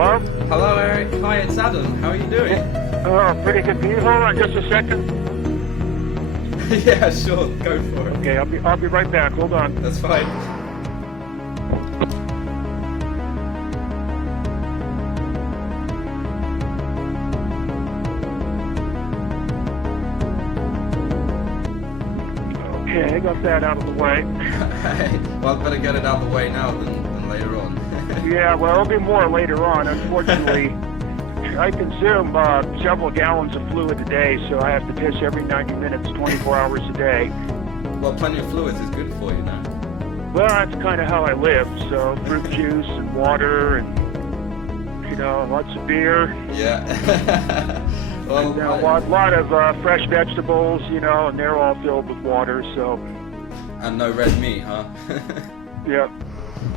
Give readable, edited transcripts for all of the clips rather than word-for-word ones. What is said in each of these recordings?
Hello? Hello, Eric. Hi, it's Adam. How are you doing? Oh, pretty good. Can you hold on just a second? Yeah, sure. Go for it. Okay, I'll be right back. Hold on. That's fine. Okay, I got that out of the way. Well, I'd better get it out of the way now than later on. Yeah, well, there'll be more later on. Unfortunately, I consume several gallons of fluid a day, so I have to piss every 90 minutes, 24 hours a day. Well, plenty of fluids is good for you now. Well, that's kind of how I live. So fruit juice and water and, lots of beer. Yeah. Well, And, a lot of fresh vegetables, and they're all filled with water, so... And no red meat, huh? Yeah.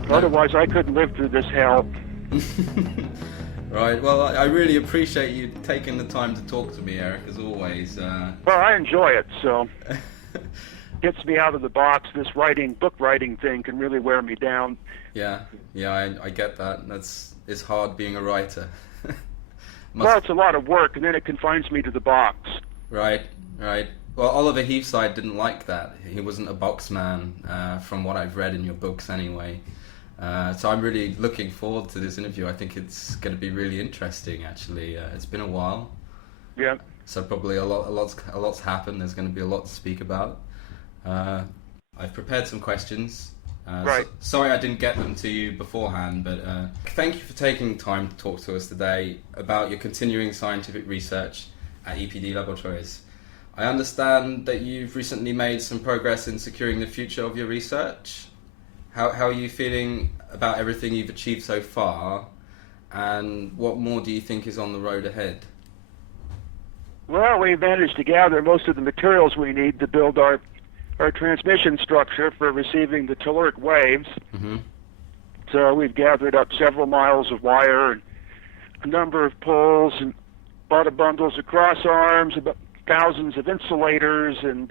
Otherwise, I couldn't live through this hell. Right. Well, I really appreciate you taking the time to talk to me, Eric, as always. Well, I enjoy it, so... Gets me out of the box. This book writing thing can really wear me down. Yeah, I get that. It's hard being a writer. Well, it's a lot of work, and then it confines me to the box. Right. Well, Oliver Heathside didn't like that. He wasn't a box man, from what I've read in your books anyway. So I'm really looking forward to this interview. I think it's going to be really interesting, actually. It's been a while. Yeah. So probably a lot's happened. There's going to be a lot to speak about. I've prepared some questions. Right. Sorry I didn't get them to you beforehand, but thank you for taking time to talk to us today about your continuing scientific research at EPD Laboratories. I understand that you've recently made some progress in securing the future of your research. How are you feeling about everything you've achieved so far, and what more do you think is on the road ahead? Well, we've managed to gather most of the materials we need to build our transmission structure for receiving the telluric waves. Mm-hmm. So we've gathered up several miles of wire and a number of poles and a lot of bundles of cross arms, about thousands of insulators, and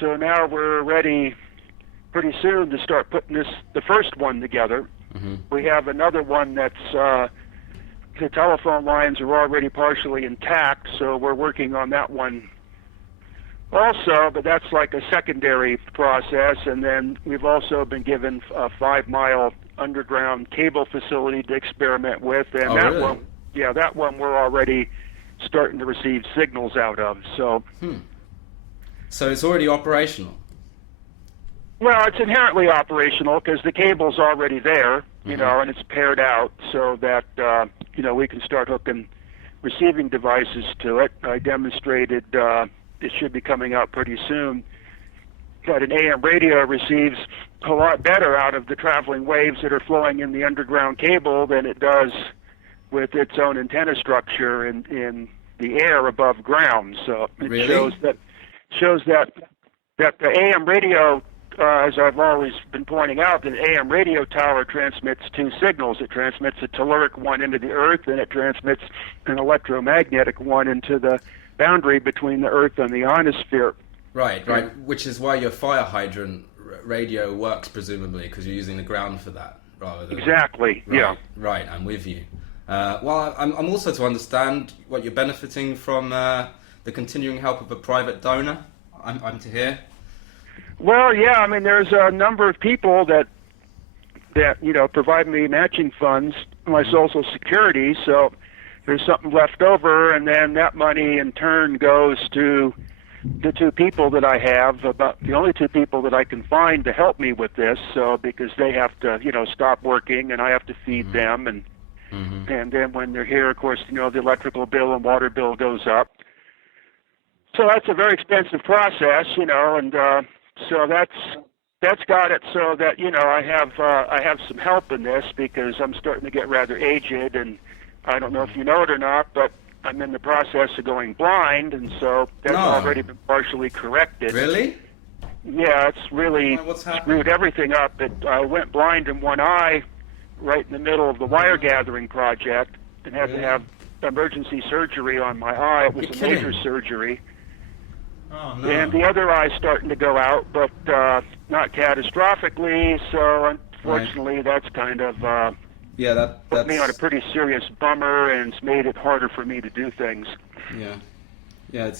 so now we're ready pretty soon to start putting the first one together. Mm-hmm. We have another one that's the telephone lines are already partially intact, so we're working on that one also, but that's like a secondary process. And then we've also been given a 5-mile underground cable facility to experiment with, and that one we're already starting to receive signals out of. So So it's already operational? Well, it's inherently operational because the cable's already there, and it's paired out so that we can start hooking receiving devices to it. I demonstrated it should be coming out pretty soon that an AM radio receives a lot better out of the traveling waves that are flowing in the underground cable than it does with its own antenna structure in the air above ground. So it Really? shows that the AM radio, as I've always been pointing out, the AM radio tower transmits two signals. It transmits a telluric one into the Earth, and it transmits an electromagnetic one into the boundary between the Earth and the ionosphere. Right. Which is why your fire hydrant radio works, presumably, because you're using the ground for that rather than... Exactly. Right, Yeah. Right. I'm with you. Well, I'm also to understand what you're benefiting from the continuing help of a private donor. I'm to hear. Well, yeah. I mean, there's a number of people that provide me matching funds, my Social Security. So there's something left over, and then that money in turn goes to the two people that I have, about the only two people that I can find to help me with this. So because they have to, stop working, and I have to feed them, and then when they're here, of course, the electrical bill and water bill goes up. So that's a very expensive process, and so that's got it so that I have some help in this because I'm starting to get rather aged, and I don't know if you know it or not, but I'm in the process of going blind, and so that's already been partially corrected. Really? Yeah, it's really screwed everything up. I went blind in one eye right in the middle of the wire gathering project and had to have emergency surgery on my eye. It was a major surgery. Oh, no. And the other eye's starting to go out, but not catastrophically, so unfortunately that's kind of Yeah, put me on a that's pretty serious bummer, and it's made it harder for me to do things. yeah. Yeah,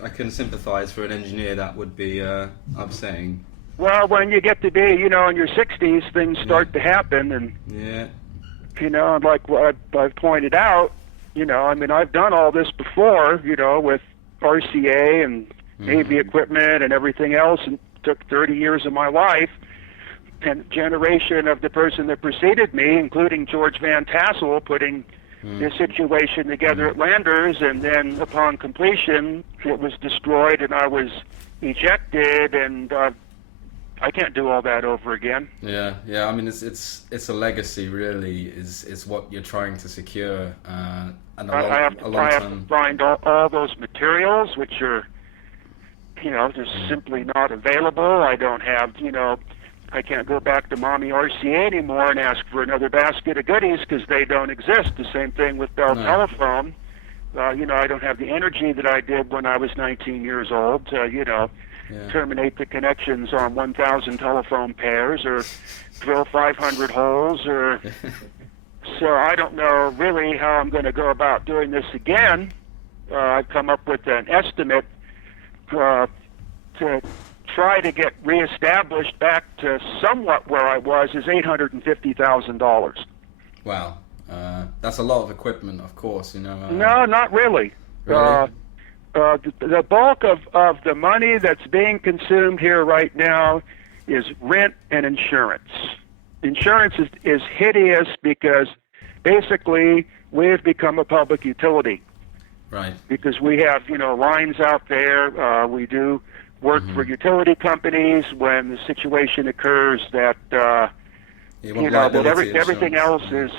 I can sympathise for an engineer. That would be upsetting. Well, when you get to be, in your 60s, things start to happen, and Yeah. and like what I've pointed out, I mean, I've done all this before, with RCA and Navy equipment and everything else, and took 30 years of my life, and a generation of the person that preceded me, including George Van Tassel, putting this situation together at Landers, and then upon completion, it was destroyed, and I was ejected, and I can't do all that over again. Yeah, yeah. I mean, it's a legacy, really. Is what you're trying to secure, and I have to find all those materials, which are, just simply not available. I don't have, I can't go back to Mommy RCA anymore and ask for another basket of goodies because they don't exist. The same thing with Bell Telephone. I don't have the energy that I did when I was 19 years old to, terminate the connections on 1,000 telephone pairs or drill 500 holes or... So I don't know really how I'm going to go about doing this again. I've come up with an estimate to try to get reestablished back to somewhat where I was is $850,000. Wow, that's a lot of equipment, of course. No, not really. Really? The bulk of the money that's being consumed here right now is rent and insurance. Insurance is hideous because basically we have become a public utility. Right. Because we have, lines out there. We do work for utility companies when the situation occurs that, that everything else is,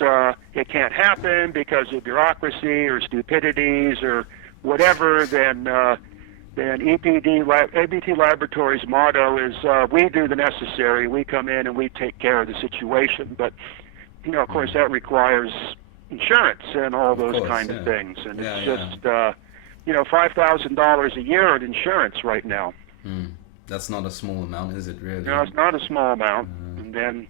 it can't happen because of bureaucracy or stupidities or whatever, then ABT Laboratories' motto is we do the necessary. We come in and we take care of the situation. But, of course, that requires insurance and all those kind of things. And it's just, $5,000 a year in insurance right now. That's not a small amount, is it, really? No, it's not a small amount. And then...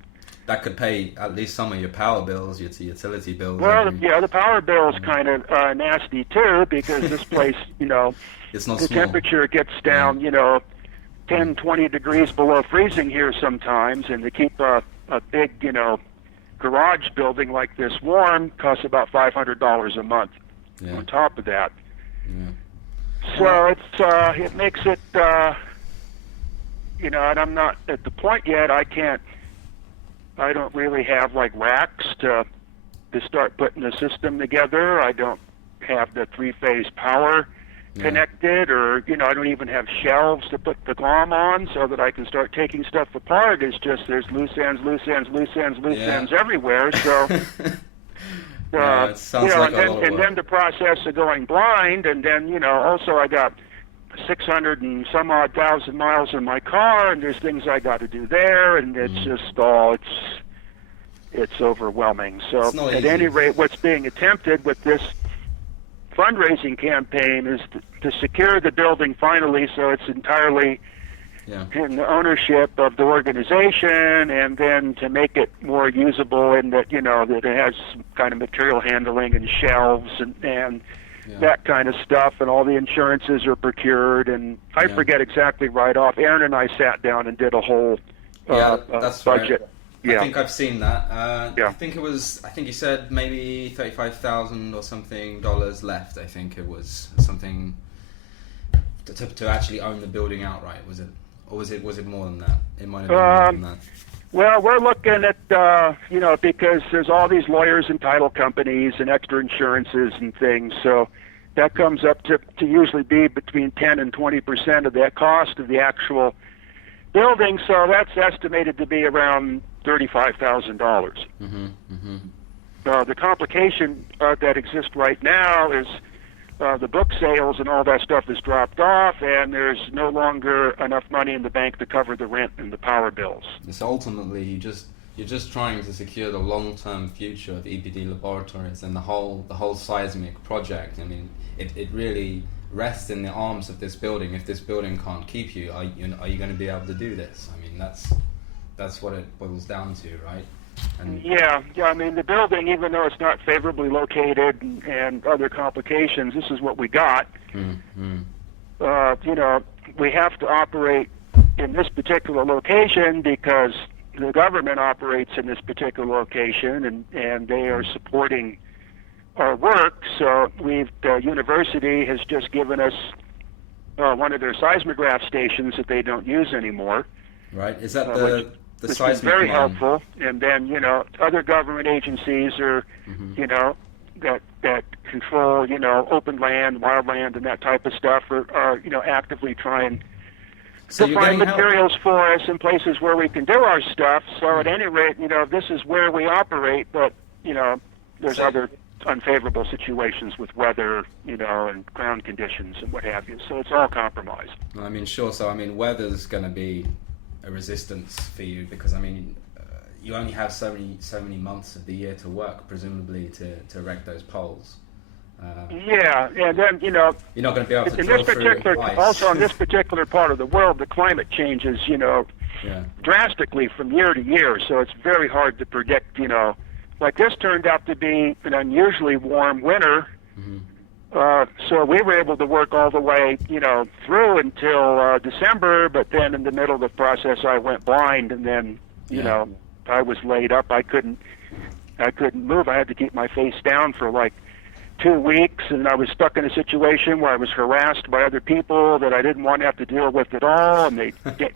That could pay at least some of your power bills, your utility bills. Well, the power bill's kind of nasty, too, because this place, it's not the small. temperature gets down, 10, 20 degrees below freezing here sometimes, and to keep a big, garage building like this warm costs about $500 a month on top of that. Yeah. So it makes it, and I'm not at the point yet, I don't really have like racks to start putting the system together. I don't have the three-phase power connected, or I don't even have shelves to put the glom on so that I can start taking stuff apart. It's just there's loose ends everywhere. So it sounds like a lot of work. And then the process of going blind, and then also I got 600 and some odd thousand miles in my car, and there's things I got to do there, and it's just it's overwhelming. So at any rate, what's being attempted with this fundraising campaign is to secure the building finally, so it's entirely in the ownership of the organization, and then to make it more usable in that that it has some kind of material handling and shelves and that kind of stuff, and all the insurances are procured, and I forget exactly right off. Aaron and I sat down and did a whole that's budget. Right. I think I've seen that. I think you said maybe $35,000 or something dollars left. I think it was something to actually own the building outright. Was it, or was it more than that? It might have been more than that. Well, we're looking at, because there's all these lawyers and title companies and extra insurances and things, so that comes up to usually be between 10 and 20% of the cost of the actual building, so that's estimated to be around $35,000. The complication that exists right now is the book sales and all that stuff has dropped off, and there's no longer enough money in the bank to cover the rent and the power bills. So ultimately, you're just trying to secure the long-term future of EPD Laboratories and the whole seismic project. I mean, it really rests in the arms of this building. If this building can't keep you, are you going to be able to do this? I mean, that's what it boils down to, right? And Yeah, I mean, the building, even though it's not favorably located and other complications, this is what we got. You know, we have to operate in this particular location because the government operates in this particular location, and they are supporting our work. So the university has just given us one of their seismograph stations that they don't use anymore. Right, is that the It's seismic been very command? helpful. And then, you know, other government agencies are, you know, that control, you know, open land, wildland, and that type of stuff are you know, actively trying So to you're find getting help? materials for us in places where we can do our stuff. So at any rate, you know, this is where we operate, but, you know, there's So- other unfavorable situations with weather, you know, and ground conditions and what have you. So it's all compromised. I mean, sure. So, I mean, weather's going to be a resistance for you because, I mean, you only have so many months of the year to work, presumably, to erect those poles. Yeah, and then, you know, You're not going to be able to in drill this through particular, ice. also in this particular part of the world, the climate changes, you know, Yeah. drastically from year to year. So it's very hard to predict, you know. Like this turned out to be an unusually warm winter. So we were able to work all the way, you know, through until December, but then in the middle of the process I went blind, and then, you know, I was laid up. I couldn't move. I had to keep my face down for like 2 weeks, and I was stuck in a situation where I was harassed by other people that I didn't want to have to deal with at all, and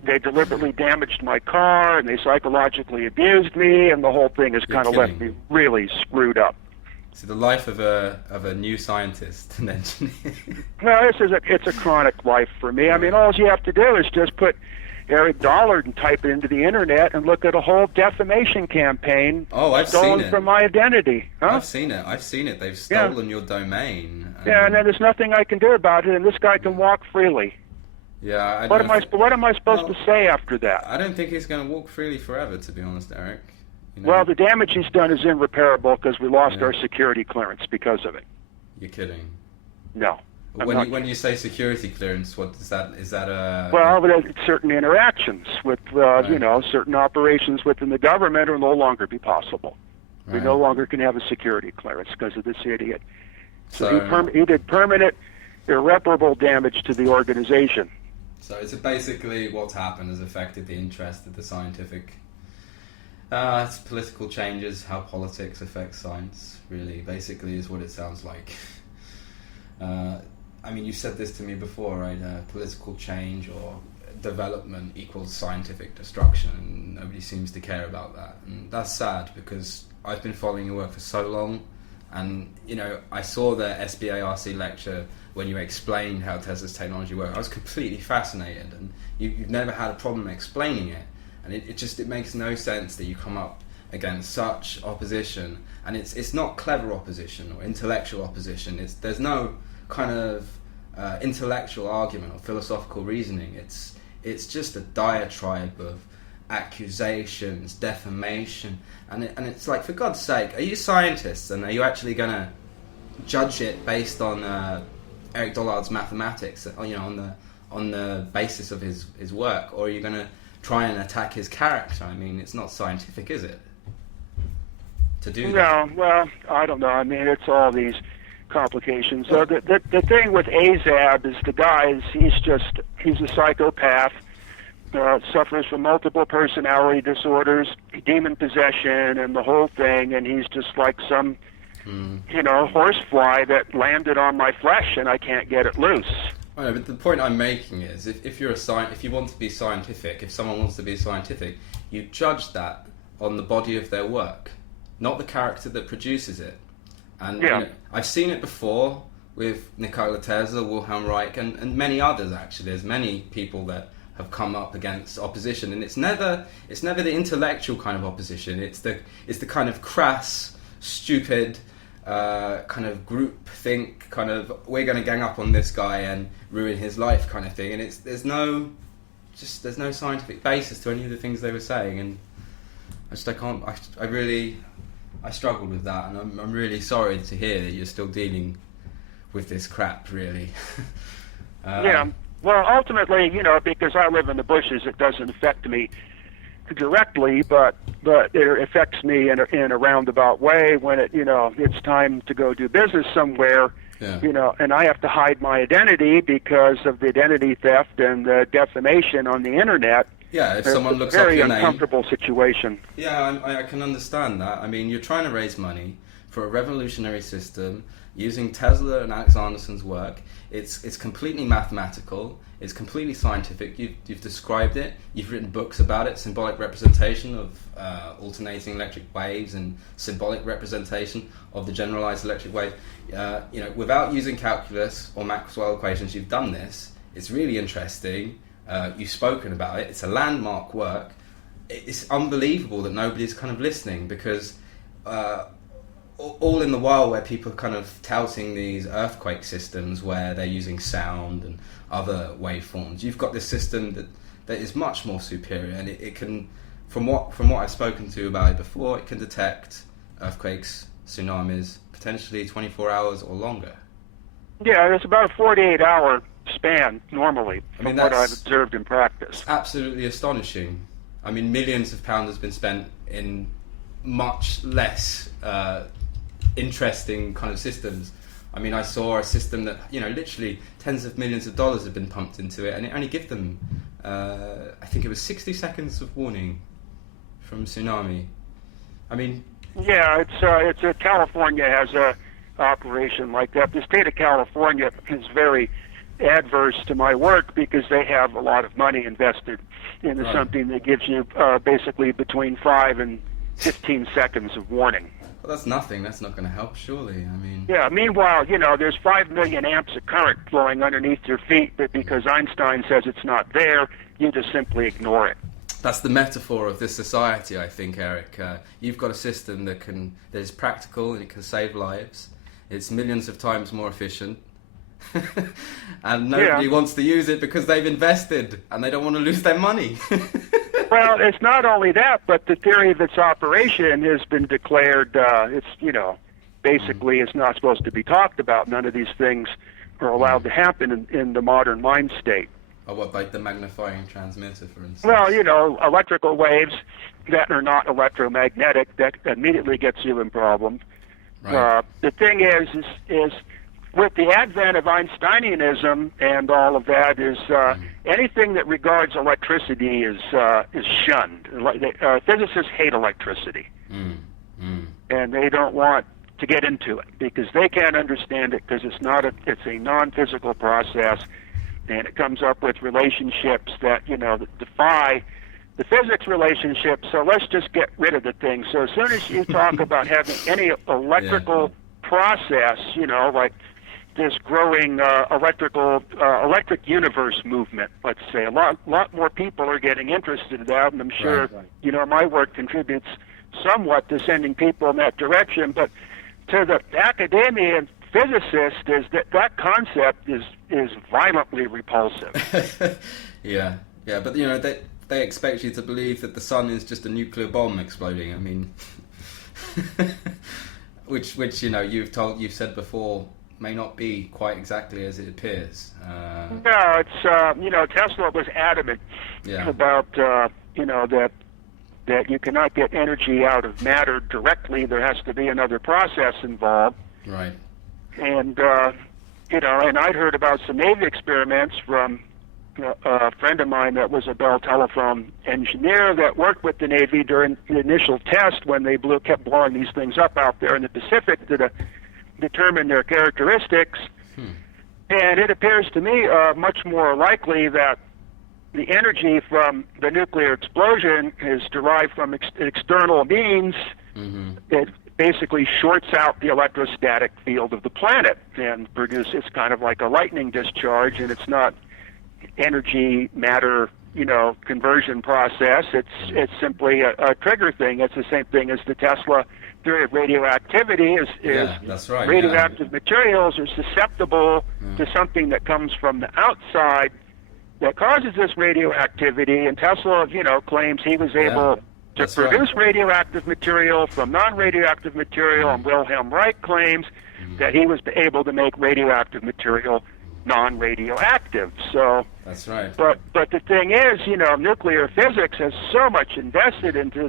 they deliberately damaged my car, and they psychologically abused me, and the whole thing has kind of left me really screwed up. So the life of a new scientist, an engineer. No, it's a chronic life for me. I mean, all you have to do is just put Eric Dollard and type it into the internet and look at a whole defamation campaign I've stolen seen it. from my identity. Huh? I've seen it. They've stolen your domain. Yeah, and then there's nothing I can do about it, and this guy can walk freely. Yeah. What am I supposed to say after that? I don't think he's going to walk freely forever, to be honest, Eric. You know? Well, the damage he's done is irreparable because we lost our security clearance because of it. You're kidding. No. When you say security clearance, what is that? Is that a... Well, certain interactions with, you know, certain operations within the government will no longer be possible. We no longer can have a security clearance because of this idiot. So he did permanent, irreparable damage to the organization. So it's basically what's happened has affected the interest of the scientific... it's political changes, how politics affects science, really, basically, is what it sounds like. I mean, you said this to me before, right? Political change or development equals scientific destruction, and nobody seems to care about that. And that's sad because I've been following your work for so long, and, you know, I saw the SBARC lecture when you explained how Tesla's technology works. I was completely fascinated, and you've never had a problem explaining it. And it makes no sense that you come up against such opposition, and it's not clever opposition or intellectual opposition. There's no kind of intellectual argument or philosophical reasoning. It's just a diatribe of accusations, defamation, and it's like, for God's sake, are you scientists and are you actually going to judge it based on Eric Dollard's mathematics, you know, on the basis of his work, or are you going to try and attack his character? I mean, it's not scientific, is it? To do that. No, well, I don't know. I mean, it's all these complications. So the thing with Azab is the guy he's a psychopath, suffers from multiple personality disorders, demon possession, and the whole thing, and he's just like some, you know, horsefly that landed on my flesh, and I can't get it loose. I know, but the point I'm making is, if you want to be scientific, if someone wants to be scientific, you judge that on the body of their work, not the character that produces it. And you know, I've seen it before with Nikola Tesla, Wilhelm Reich, and many others. Actually, there's many people that have come up against opposition, and it's never the intellectual kind of opposition. It's the kind of crass, stupid, kind of group think, kind of, we're going to gang up on this guy and ruin his life kind of thing, and there's no scientific basis to any of the things they were saying, and I struggled with that, and I'm really sorry to hear that you're still dealing with this crap, really. Yeah, well, ultimately, you know, because I live in the bushes, it doesn't affect me directly, but it affects me in a roundabout way when it's time to go do business somewhere. Yeah. And I have to hide my identity because of the identity theft and the defamation on the internet. Yeah, if It's someone a looks up very your name. uncomfortable situation. Yeah, I can understand that. I mean, you're trying to raise money for a revolutionary system using Tesla and Alex Anderson's work. It's completely mathematical. It's completely scientific. You've described it. You've written books about it. Symbolic representation of alternating electric waves and symbolic representation of the generalized electric wave. Without using calculus or Maxwell equations, you've done this. It's really interesting. You've spoken about it. It's a landmark work. It's unbelievable that nobody's kind of listening, because all in the while where people are kind of touting these earthquake systems where they're using sound and other waveforms, you've got this system that is much more superior, and it can, from what I've spoken to about it before, it can detect earthquakes, tsunamis, potentially 24 hours or longer. Yeah, it's about a 48-hour span normally, from what I've observed in practice. Absolutely astonishing. I mean, millions of pounds has been spent in much less interesting kind of systems. I mean, I saw a system that, literally tens of millions of dollars have been pumped into it, and it only gives them, I think it was 60 seconds of warning from tsunami. I mean... Yeah, it's California has a operation like that. The state of California is very adverse to my work because they have a lot of money invested into something that gives you basically between 5 and 15 seconds of warning. Well, that's nothing. That's not going to help, surely. I mean... Yeah, meanwhile, there's 5 million amps of current flowing underneath your feet, but because Einstein says it's not there, you just simply ignore it. That's the metaphor of this society, I think, Eric. You've got a system that is practical and it can save lives. It's millions of times more efficient. And nobody wants to use it because they've invested and they don't want to lose their money. Well, it's not only that, but the theory of its operation has been declared, basically it's not supposed to be talked about. None of these things are allowed to happen in the modern mind state. Or what, like the magnifying transmitter, for instance? Well, electrical waves that are not electromagnetic, that immediately gets you in problems. Right. The thing is with the advent of Einsteinianism and all of that, is anything that regards electricity is shunned. Physicists hate electricity, and they don't want to get into it because they can't understand it because it's a non-physical process, and it comes up with relationships that that defy the physics relationship. So let's just get rid of the thing. So as soon as you talk about having any electrical process, like this growing electric universe movement, let's say, a lot more people are getting interested in that, and I'm sure my work contributes somewhat to sending people in that direction. But to the academia and physicist, is that concept is violently repulsive. Yeah, but they expect you to believe that the sun is just a nuclear bomb exploding. I mean, which you've said before may not be quite exactly as it appears. No, it's Tesla was adamant about that you cannot get energy out of matter directly. There has to be another process involved. Right. And and I'd heard about some Navy experiments from a friend of mine that was a Bell Telephone engineer that worked with the Navy during the initial test when they kept blowing these things up out there in the Pacific to determine their characteristics. And it appears to me much more likely that the energy from the nuclear explosion is derived from external means. It basically shorts out the electrostatic field of the planet and produces kind of like a lightning discharge, and it's not energy matter conversion process. It's simply a trigger thing. It's the same thing as the Tesla theory of radioactivity. That's right. Radioactive materials are susceptible to something that comes from the outside that causes this radioactivity, and Tesla claims he was able to produce radioactive material from non-radioactive material, and Wilhelm Reich claims that he was able to make radioactive material non-radioactive. So That's right. But the thing is, nuclear physics has so much invested into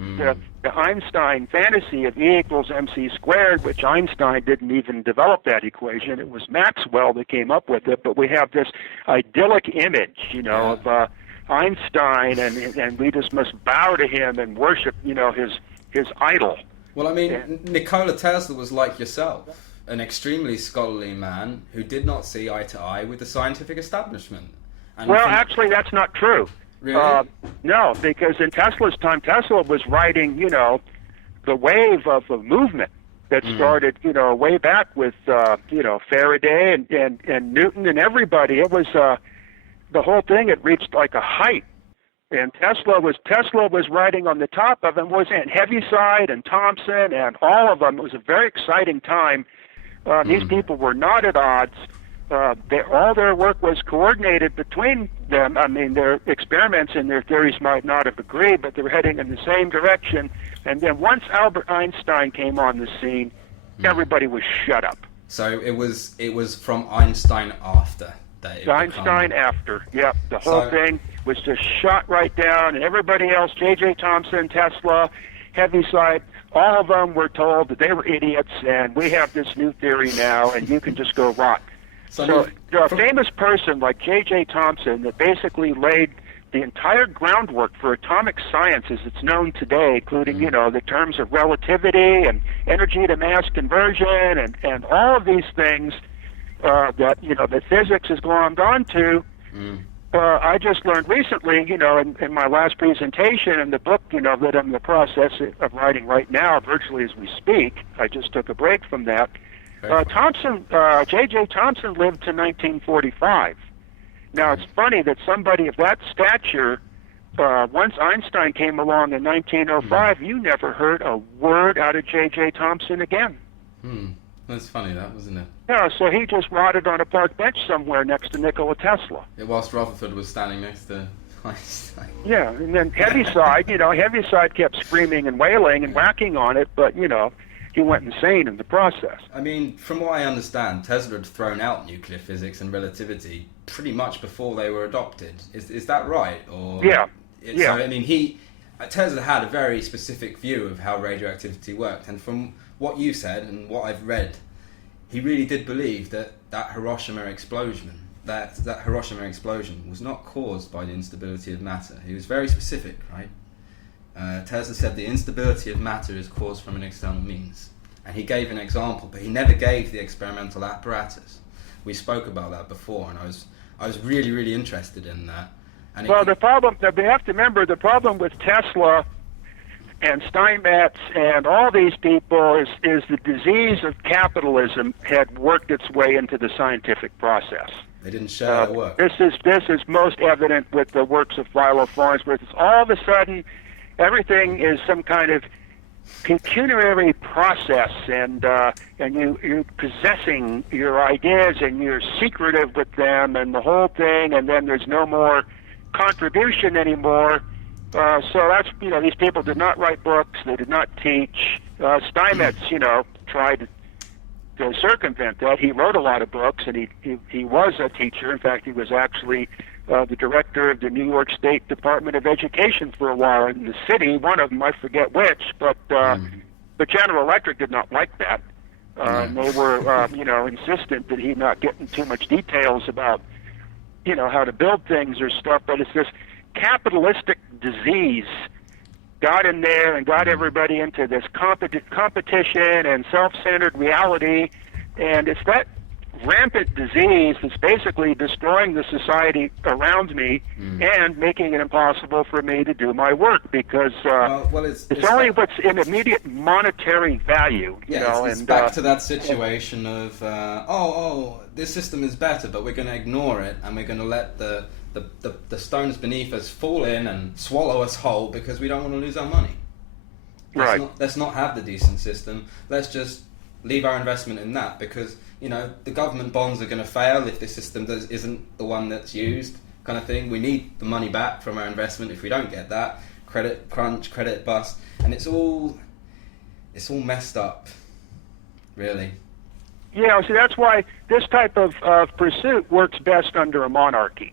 the Einstein fantasy of E equals mc squared, which Einstein didn't even develop that equation. It was Maxwell that came up with it. But we have this idyllic image, of Einstein, and we just must bow to him and worship, his idol. Well, I mean, Nikola Tesla was like yourself, an extremely scholarly man who did not see eye to eye with the scientific establishment. And actually, that's not true. Really? No, because in Tesla's time, Tesla was riding, the wave of a movement that started, way back with, Faraday and Newton and everybody. It was the whole thing. It reached like a height, and Tesla was riding on the top of it. Was in Heaviside and Thomson and all of them. It was a very exciting time. These people were not at odds. All their work was coordinated between them. I mean, their experiments and their theories might not have agreed, but they were heading in the same direction. And then once Albert Einstein came on the scene, everybody was shut up. So it was from Einstein after that. Einstein after, yep. The whole thing was just shot right down, and everybody else, J.J. Thomson, Tesla, Heaviside, all of them were told that they were idiots, and we have this new theory now, and you can just go rot. So a famous person like J.J. Thomson that basically laid the entire groundwork for atomic science as it's known today, including, the terms of relativity and energy to mass conversion and all of these things that, that physics has glommed onto. I just learned recently, in my last presentation in the book, that I'm in the process of writing right now, virtually as we speak. I just took a break from that. J.J. Thomson lived to 1945. Now, it's funny that somebody of that stature, once Einstein came along in 1905, you never heard a word out of J.J. Thomson again. That's funny, that, wasn't it? Yeah, so he just rotted on a park bench somewhere next to Nikola Tesla. Whilst Rutherford was standing next to Einstein. Yeah, and then Heaviside, Heaviside kept screaming and wailing and whacking on it, but, he went insane in the process. I mean, from what I understand, Tesla had thrown out nuclear physics and relativity pretty much before they were adopted. Is that right? Or yeah. So, I mean, Tesla had a very specific view of how radioactivity worked, and from what you said and what I've read, he really did believe that Hiroshima explosion was not caused by the instability of matter. He was very specific, right? Tesla said the instability of matter is caused from an external means. And he gave an example, but he never gave the experimental apparatus. We spoke about that before, and I was really, really interested in that. And the problem, we have to remember, the problem with Tesla and Steinmetz and all these people is the disease of capitalism had worked its way into the scientific process. They didn't share their work. This is most evident with the works of Philo Farnsworth. It's all of a sudden, everything is some kind of pecuniary process, and you're possessing your ideas, and you're secretive with them, and the whole thing, and then there's no more contribution anymore. So that's, these people did not write books, they did not teach. Steinmetz, tried to circumvent that. He wrote a lot of books, and he was a teacher. In fact, he was actually the director of the New York State Department of Education for a while in the city. One of them, I forget which, but General Electric did not like that. They were, insistent that he not get into too much details about, how to build things or stuff. But it's this capitalistic disease got in there and got everybody into this competition and self-centered reality, and it's that rampant disease that's basically destroying the society around me and making it impossible for me to do my work, because it's only what's in immediate monetary value. It's back to that situation of this system is better, but we're going to ignore it, and we're going to let the stones beneath us fall in and swallow us whole because we don't want to lose our money. Let's not have the decent system. Let's just leave our investment in that, because the government bonds are going to fail if the system isn't the one that's used, kind of thing. We need the money back from our investment. If we don't get that, credit crunch, credit bust, and it's all messed up, really. Yeah, so that's why this type of pursuit works best under a monarchy.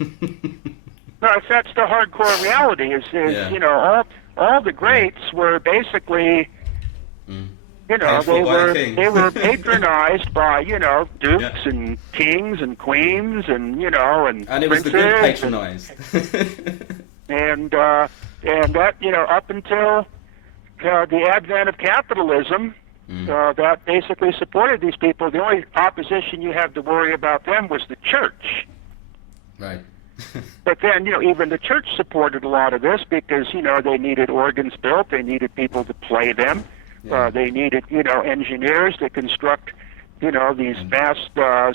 No, that's the hardcore reality. Is Yeah. you know, all the greats were basically, you know, Paid for by the king. they were patronized by, you know, dukes Yeah. and kings and queens and, you know, and And it was the princes good patronized. and that, you know, up until the advent of capitalism, that basically supported these people. The only opposition you had to worry about them was the church. Right. But then, you know, even the church supported a lot of this because, you know, they needed organs built, they needed people to play them, they needed, you know, engineers to construct, you know, these vast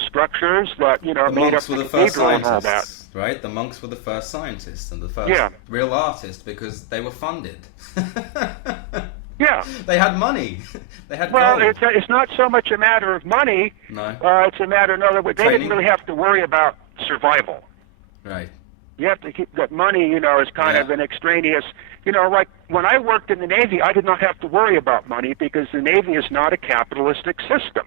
structures that, you know, The made up monks the were the first cathedral and all that. scientists, right? The monks were the first scientists and the first real artists because they were funded. Yeah. They had money. They had Well, gold. it's not so much a matter of money. No. It's a matter, in other words, they Training. didn't really have to worry about survival. Right. You have to keep that money, you know, is kind of an extraneous, you know, like when I worked in the Navy, I did not have to worry about money because the Navy is not a capitalistic system.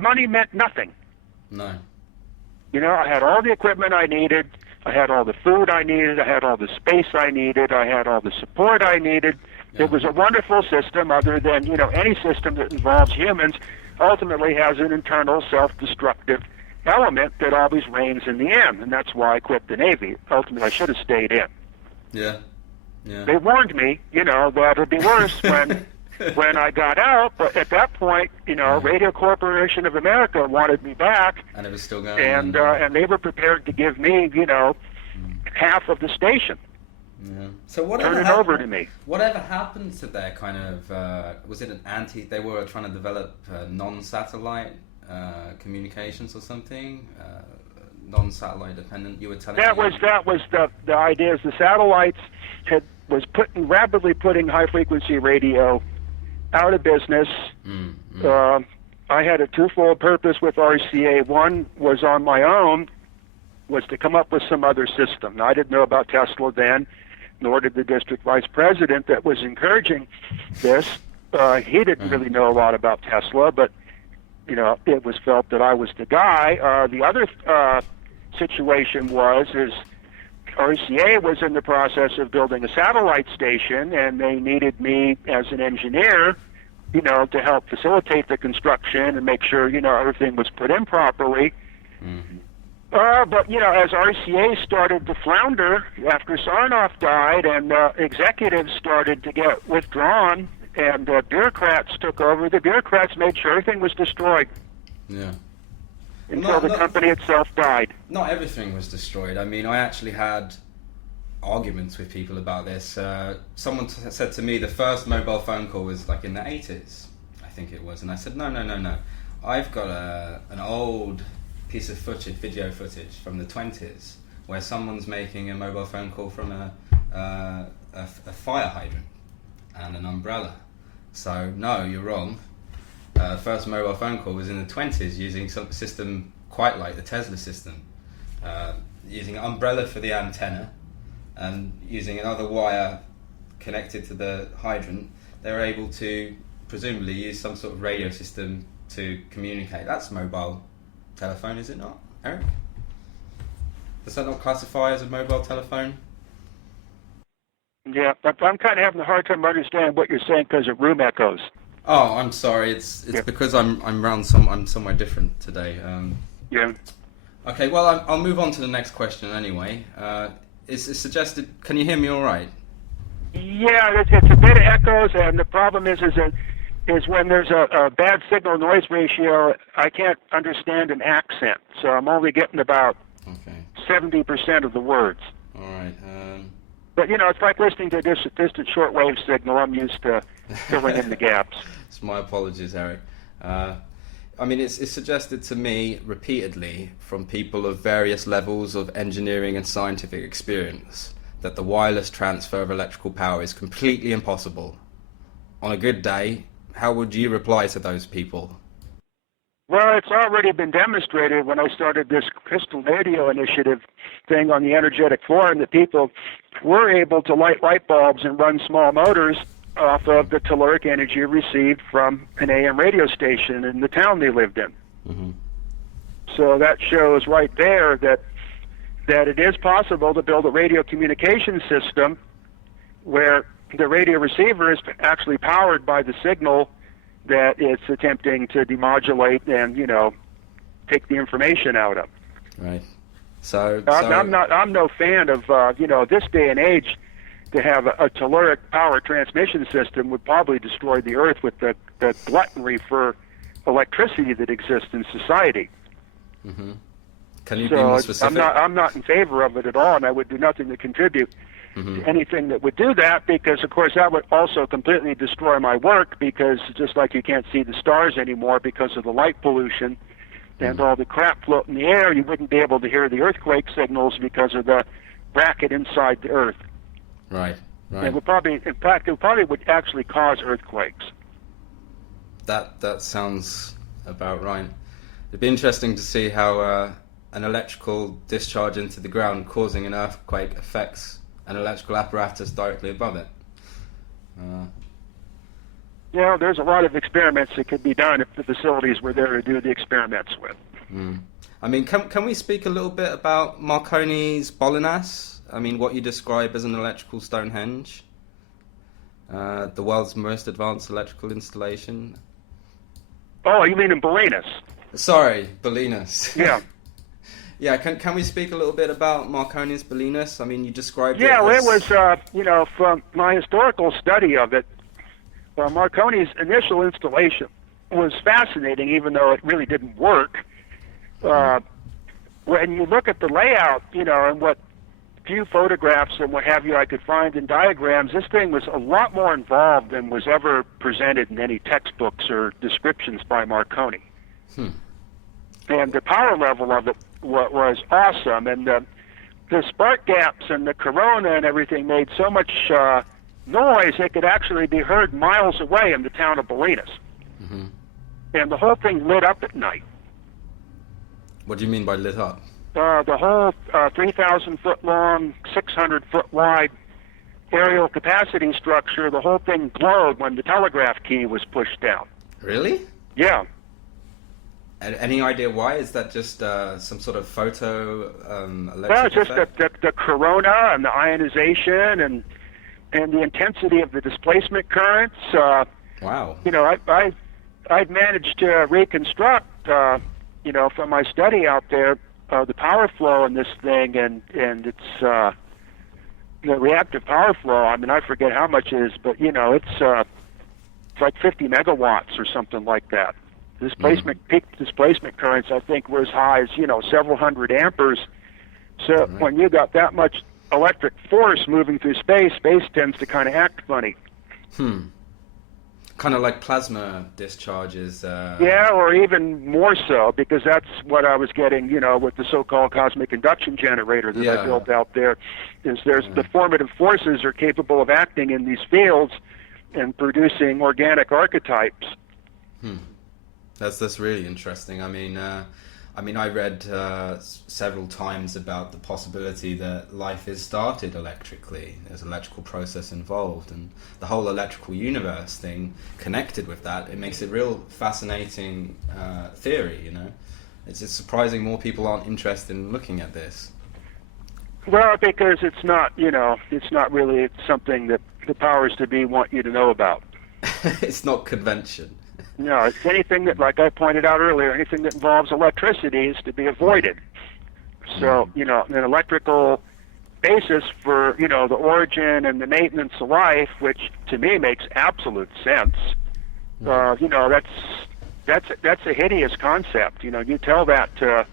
Money meant nothing. No. You know, I had all the equipment I needed, I had all the food I needed, I had all the space I needed, I had all the support I needed. It was a wonderful system other than, you know, any system that involves humans ultimately has an internal self-destructive element that always reigns in the end, and that's why I quit the Navy. Ultimately, I should have stayed in. Yeah. Yeah. They warned me, you know, that it would be worse when I got out, but at that point, you know, Radio Corporation of America wanted me back, And it was still going. and they were prepared to give me, you know, half of the station. Yeah. So whatever Turn it over to me. Whatever happened to their kind of was it an anti? They were trying to develop non-satellite communications or something. Non-satellite dependent. You were telling That me. was the idea. Is the satellites was rapidly putting high frequency radio out of business. I had a twofold purpose with RCA. One was on my own, was to come up with some other system. Now, I didn't know about Tesla then, nor did the district vice president that was encouraging this. He didn't really know a lot about Tesla, but you know, it was felt that I was the guy. The other situation is RCA was in the process of building a satellite station, and they needed me as an engineer, you know, to help facilitate the construction and make sure, you know, everything was put in properly. But, you know, as RCA started to flounder after Sarnoff died and executives started to get withdrawn and bureaucrats took over, the bureaucrats made sure everything was destroyed. Yeah. Until the company itself died. Not everything was destroyed. I mean, I actually had arguments with people about this. Someone said to me the first mobile phone call was like in the 80s, I think it was. And I said, no. I've got an old piece of video footage from the 20s where someone's making a mobile phone call from a fire hydrant and an umbrella. So, no, you're wrong. First mobile phone call was in the 20s using some system quite like the Tesla system, using an umbrella for the antenna and using another wire connected to the hydrant. They were able to presumably use some sort of radio system to communicate. That's mobile telephone, is it not, Eric? Does that not classify as a mobile telephone? Yeah, but I'm kind of having a hard time understanding what you're saying because of room echoes. Oh, I'm sorry. It's because I'm somewhere different today. Yeah. Okay. Well, I'll move on to the next question anyway. It's suggested. Can you hear me all right? Yeah, it's a bit of echoes, and the problem is when there's a bad signal noise ratio, I can't understand an accent, so I'm only getting about 70% of the words. All right. But, you know, it's like listening to a distant shortwave signal. I'm used to filling in the gaps. It's my apologies, Eric. I mean, it's suggested to me repeatedly from people of various levels of engineering and scientific experience that the wireless transfer of electrical power is completely impossible. On a good day, how would you reply to those people? Well, it's already been demonstrated when I started this Crystal Radio Initiative thing on the Energetic Forum that people were able to light light bulbs and run small motors off of the telluric energy received from an AM radio station in the town they lived in. So that shows right there that that it is possible to build a radio communication system where the radio receiver is actually powered by the signal that it's attempting to demodulate and, take the information out of. Right. So I'm no fan of, this day and age, to have a telluric power transmission system would probably destroy the Earth with the gluttony for electricity that exists in society. Mm-hmm. Can you be more specific? I'm not in favor of it at all, and I would do nothing to contribute to anything that would do that, because, of course, that would also completely destroy my work, because just like you can't see the stars anymore because of the light pollution and all the crap floating in the air, you wouldn't be able to hear the earthquake signals because of the bracket inside the Earth. Right. It would probably would actually cause earthquakes. That sounds about right. It'd be interesting to see how an electrical discharge into the ground causing an earthquake affects an electrical apparatus directly above it. There's a lot of experiments that could be done if the facilities were there to do the experiments with. I mean, can we speak a little bit about Marconi's Bolinas? I mean, what you describe as an electrical Stonehenge, the world's most advanced electrical installation. Oh, you mean in Bolinas? Sorry, Bolinas. Yeah. Yeah, can we speak a little bit about Marconi's Bolinas? I mean, you described it as... Yeah, it was, from my historical study of it, Marconi's initial installation was fascinating, even though it really didn't work. When you look at the layout, and what few photographs and what have you I could find in diagrams, this thing was a lot more involved than was ever presented in any textbooks or descriptions by Marconi. And the power level of it was awesome, and the spark gaps and the corona and everything made so much noise it could actually be heard miles away in the town of Bolinas. And the whole thing lit up at night. What do you mean by lit up? The whole 3,000-foot long, 600-foot wide aerial capacity structure, the whole thing glowed when the telegraph key was pushed down. Really? Yeah. Any idea why? Is that just some sort of photo electric Well, it's just effect? the corona and the ionization and the intensity of the displacement currents. Wow. I've managed to reconstruct, from my study out there, the power flow in this thing, and it's the reactive power flow. I mean, I forget how much it is, but it's like 50 megawatts or something like that. Peak displacement currents, I think, were as high as several hundred amperes. So when you got that much electric force moving through space tends to kind of act funny. Kind of like plasma discharges. Yeah, or even more so, because that's what I was getting, with the so-called cosmic induction generator that I built out there. The formative forces are capable of acting in these fields and producing organic archetypes. That's really interesting. I mean, I read several times about the possibility that life is started electrically. There's an electrical process involved, and the whole electrical universe thing connected with that. It makes it real fascinating theory. It's surprising more people aren't interested in looking at this. Well, because it's not really something that the powers to be want you to know about. It's not convention. No, it's anything that, like I pointed out earlier, anything that involves electricity is to be avoided. So, an electrical basis for, the origin and the maintenance of life, which to me makes absolute sense. That's a hideous concept. You tell that to,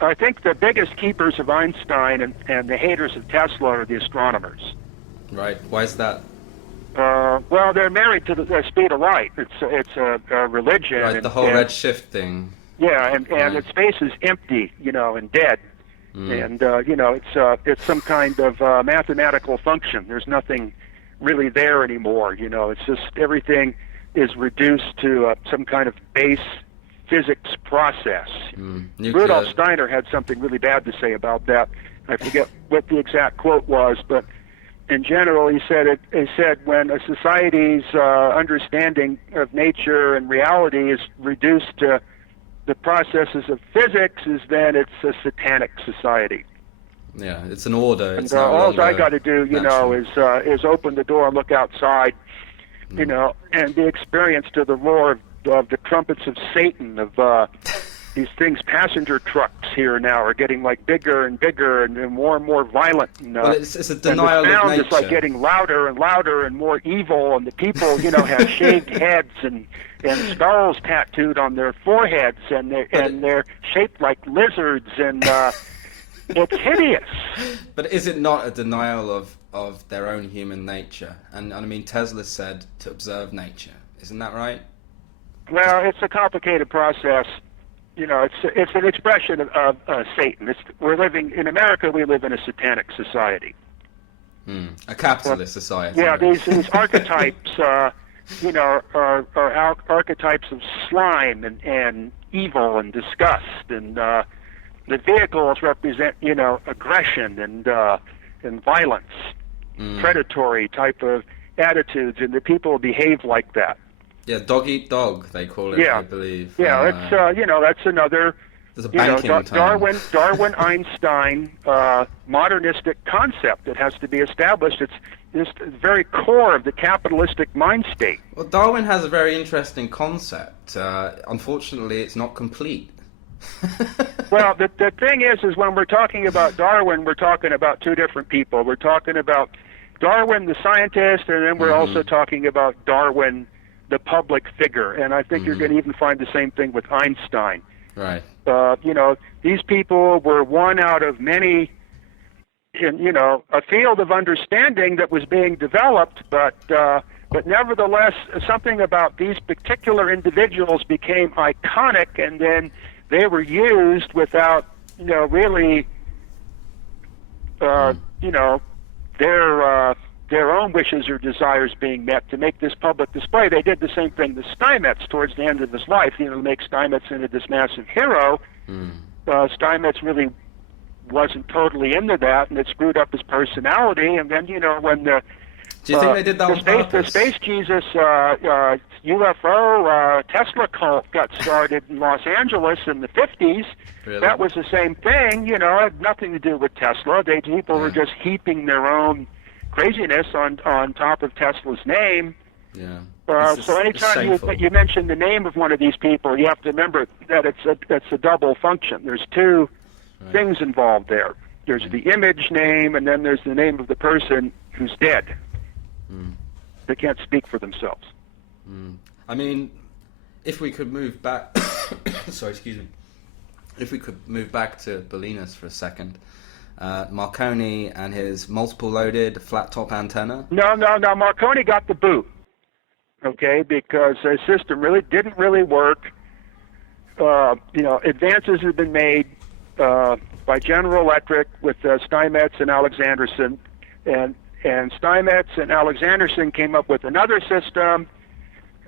I think the biggest keepers of Einstein and the haters of Tesla are the astronomers. Right. Why is that? Well, they're married to the speed of light. It's a religion. Right, the whole redshift thing. Yeah, and its space is empty, and dead. And it's some kind of mathematical function. There's nothing really there anymore. It's just everything is reduced to some kind of base physics process. Rudolf Steiner had something really bad to say about that. I forget what the exact quote was, but in general, he said when a society's understanding of nature and reality is reduced to the processes of physics, then it's a satanic society. Yeah, it's an order. And It's no all longer I got to do, is open the door and look outside, and be experienced to the roar of the trumpets of Satan, of these things. Passenger trucks here now are getting like bigger and bigger and more violent. And, well, it's a denial and the of sound nature. is like getting louder and louder and more evil, and the people, have shaved heads and skulls tattooed on their foreheads, and they're shaped like lizards, and it's hideous. But is it not a denial of their own human nature? And I mean, Tesla said to observe nature. Isn't that right? Well, it's a complicated process. It's an expression of Satan. We're living in America. We live in a satanic society, a capitalist society. Yeah, right? these archetypes, are archetypes of slime and evil and disgust, and the vehicles represent, aggression and violence, predatory type of attitudes, and the people behave like that. Yeah, dog eat dog, they call it, Yeah. I believe. Yeah, it's that's another There's a banking Darwin, Einstein, modernistic concept that has to be established. It's the very core of the capitalistic mind state. Well, Darwin has a very interesting concept. Unfortunately, it's not complete. Well, the thing is when we're talking about Darwin, we're talking about two different people. We're talking about Darwin, the scientist, and then we're also talking about Darwin, the public figure. And I think you're going to even find the same thing with Einstein. Right. These people were one out of many in, a field of understanding that was being developed, but nevertheless, something about these particular individuals became iconic, and then they were used without, really, their own wishes or desires being met to make this public display. They did the same thing to Steinmetz towards the end of his life, to make Steinmetz into this massive hero. Steinmetz really wasn't totally into that, and it screwed up his personality. And then, when the Do you think they did that on purpose? The Space Jesus UFO Tesla cult got started in Los Angeles in the 50s. Really? That was the same thing. It had nothing to do with Tesla. People were just heaping their own craziness on top of Tesla's name. Yeah. So anytime you mention the name of one of these people, you have to remember that it's a double function. There's two things involved there. There's the image name, and then there's the name of the person who's dead. They can't speak for themselves. I mean, if we could move back... Sorry, excuse me. If we could move back to Bolinas for a second. Marconi and his multiple-loaded flat-top antenna. No. Marconi got the boot. Okay, because the system didn't really work. Advances had been made by General Electric with Steinmetz and Alexanderson, and Steinmetz and Alexanderson came up with another system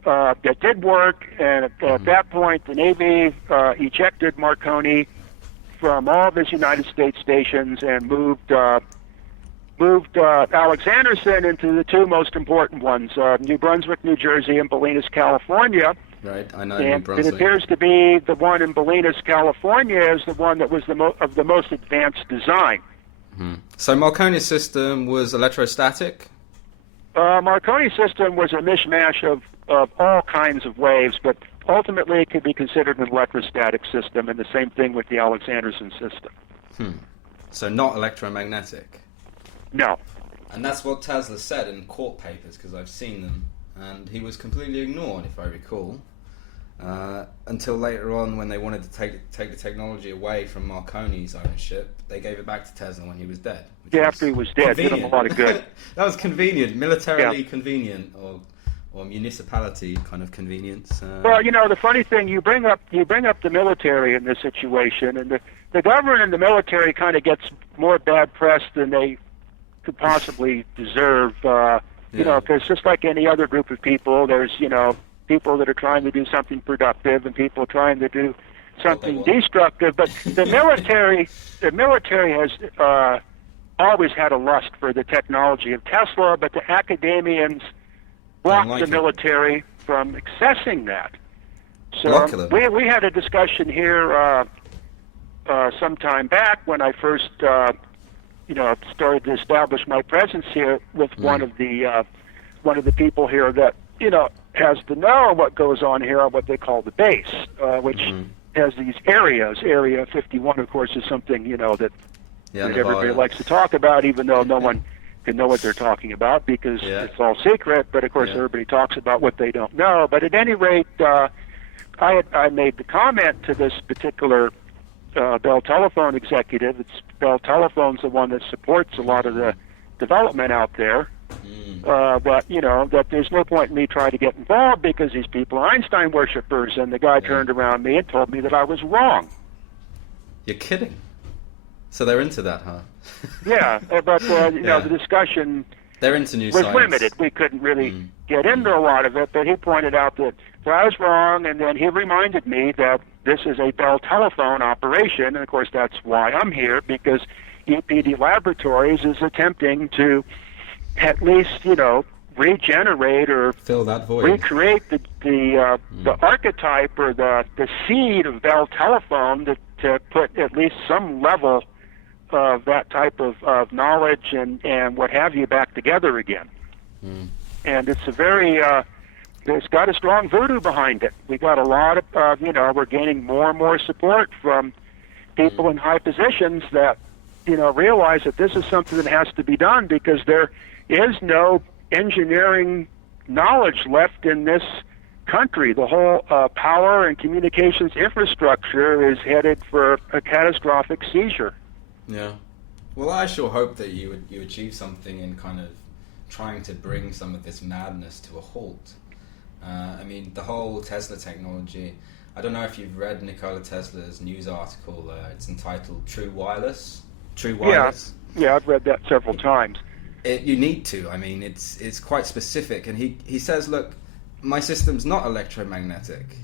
that did work. And at that point, the Navy ejected Marconi from all of his United States stations and moved Alexanderson into the two most important ones, New Brunswick, New Jersey, and Bolinas, California. Right, I know And New Brunswick. it appears to be the one in Bolinas, California, is the one that was of the most advanced design. So Marconi's system was electrostatic? Marconi's system was a mishmash of all kinds of waves, but ultimately it could be considered an electrostatic system, and the same thing with the Alexanderson system. So not electromagnetic? No. And that's what Tesla said in court papers, because I've seen them, and he was completely ignored, if I recall, until later on when they wanted to take the technology away from Marconi's ownership. They gave it back to Tesla when he was dead. Yeah, after he was dead, did him a lot of good. That was convenient, militarily convenient, or municipality kind of convenience. Well, the funny thing, you bring up the military in this situation, and the government and the military kind of gets more bad press than they could possibly deserve. Because just like any other group of people, there's people that are trying to do something productive and people trying to do something destructive. But the military has always had a lust for the technology of Tesla, but the academians blocked the military from accessing that. So we had a discussion here some time back when I first started to establish my presence here with one of the people here that has to know what goes on here on what they call the base, which has these areas. Area 51, of course, is something that everybody likes to talk about, even though no one can know what they're talking about because it's all secret. But of course, everybody talks about what they don't know. But at any rate, I made the comment to this particular Bell Telephone executive. Bell Telephone's the one that supports a lot of the development out there. That there's no point in me trying to get involved because these people are Einstein worshippers. And the guy turned around me and told me that I was wrong. You're kidding. So they're into that, huh? Yeah, but the discussion they're into new was science. Limited. We couldn't really get into a lot of it, but he pointed out that I was wrong, and then he reminded me that this is a Bell Telephone operation, and of course that's why I'm here, because EPD Laboratories is attempting to at least, regenerate or fill that void, recreate the archetype or the seed of Bell Telephone to put at least some level of that type of knowledge and what have you back together again. And it's a very it's got a strong voodoo behind it. We got a lot of we're gaining more and more support from people in high positions that realize that this is something that has to be done because there is no engineering knowledge left in this country. The whole power and communications infrastructure is headed for a catastrophic seizure. Yeah. Well, I sure hope that you achieve something in kind of trying to bring some of this madness to a halt. The whole Tesla technology, I don't know if you've read Nikola Tesla's news article. It's entitled True Wireless. Yeah, I've read that several times. You need to. It's quite specific, and he says, look, my system's not electromagnetic,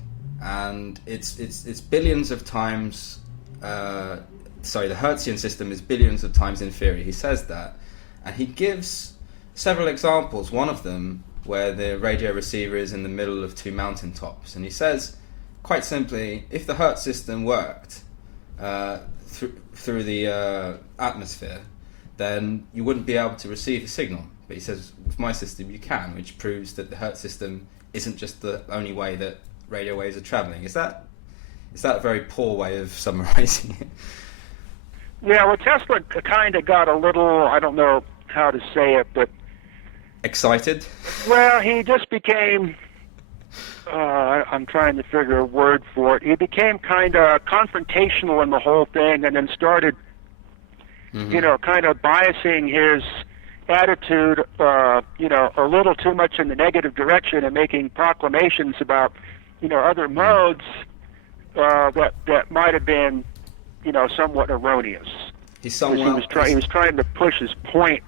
and it's billions of times. The Hertzian system is billions of times inferior. He says that, and he gives several examples. One of them where the radio receiver is in the middle of two mountaintops, and he says, quite simply, if the Hertz system worked through the atmosphere, then you wouldn't be able to receive a signal. But he says, with my system you can, which proves that the Hertz system isn't just the only way that radio waves are traveling. Is that a very poor way of summarizing it? Yeah, well, Tesla kind of got a little, I don't know how to say it, but... Excited? Well, he just became, I'm trying to figure a word for it. He became kind of confrontational in the whole thing and then started, kind of biasing his attitude, a little too much in the negative direction and making proclamations about, other modes that might have been, somewhat erroneous. He was trying to push his point.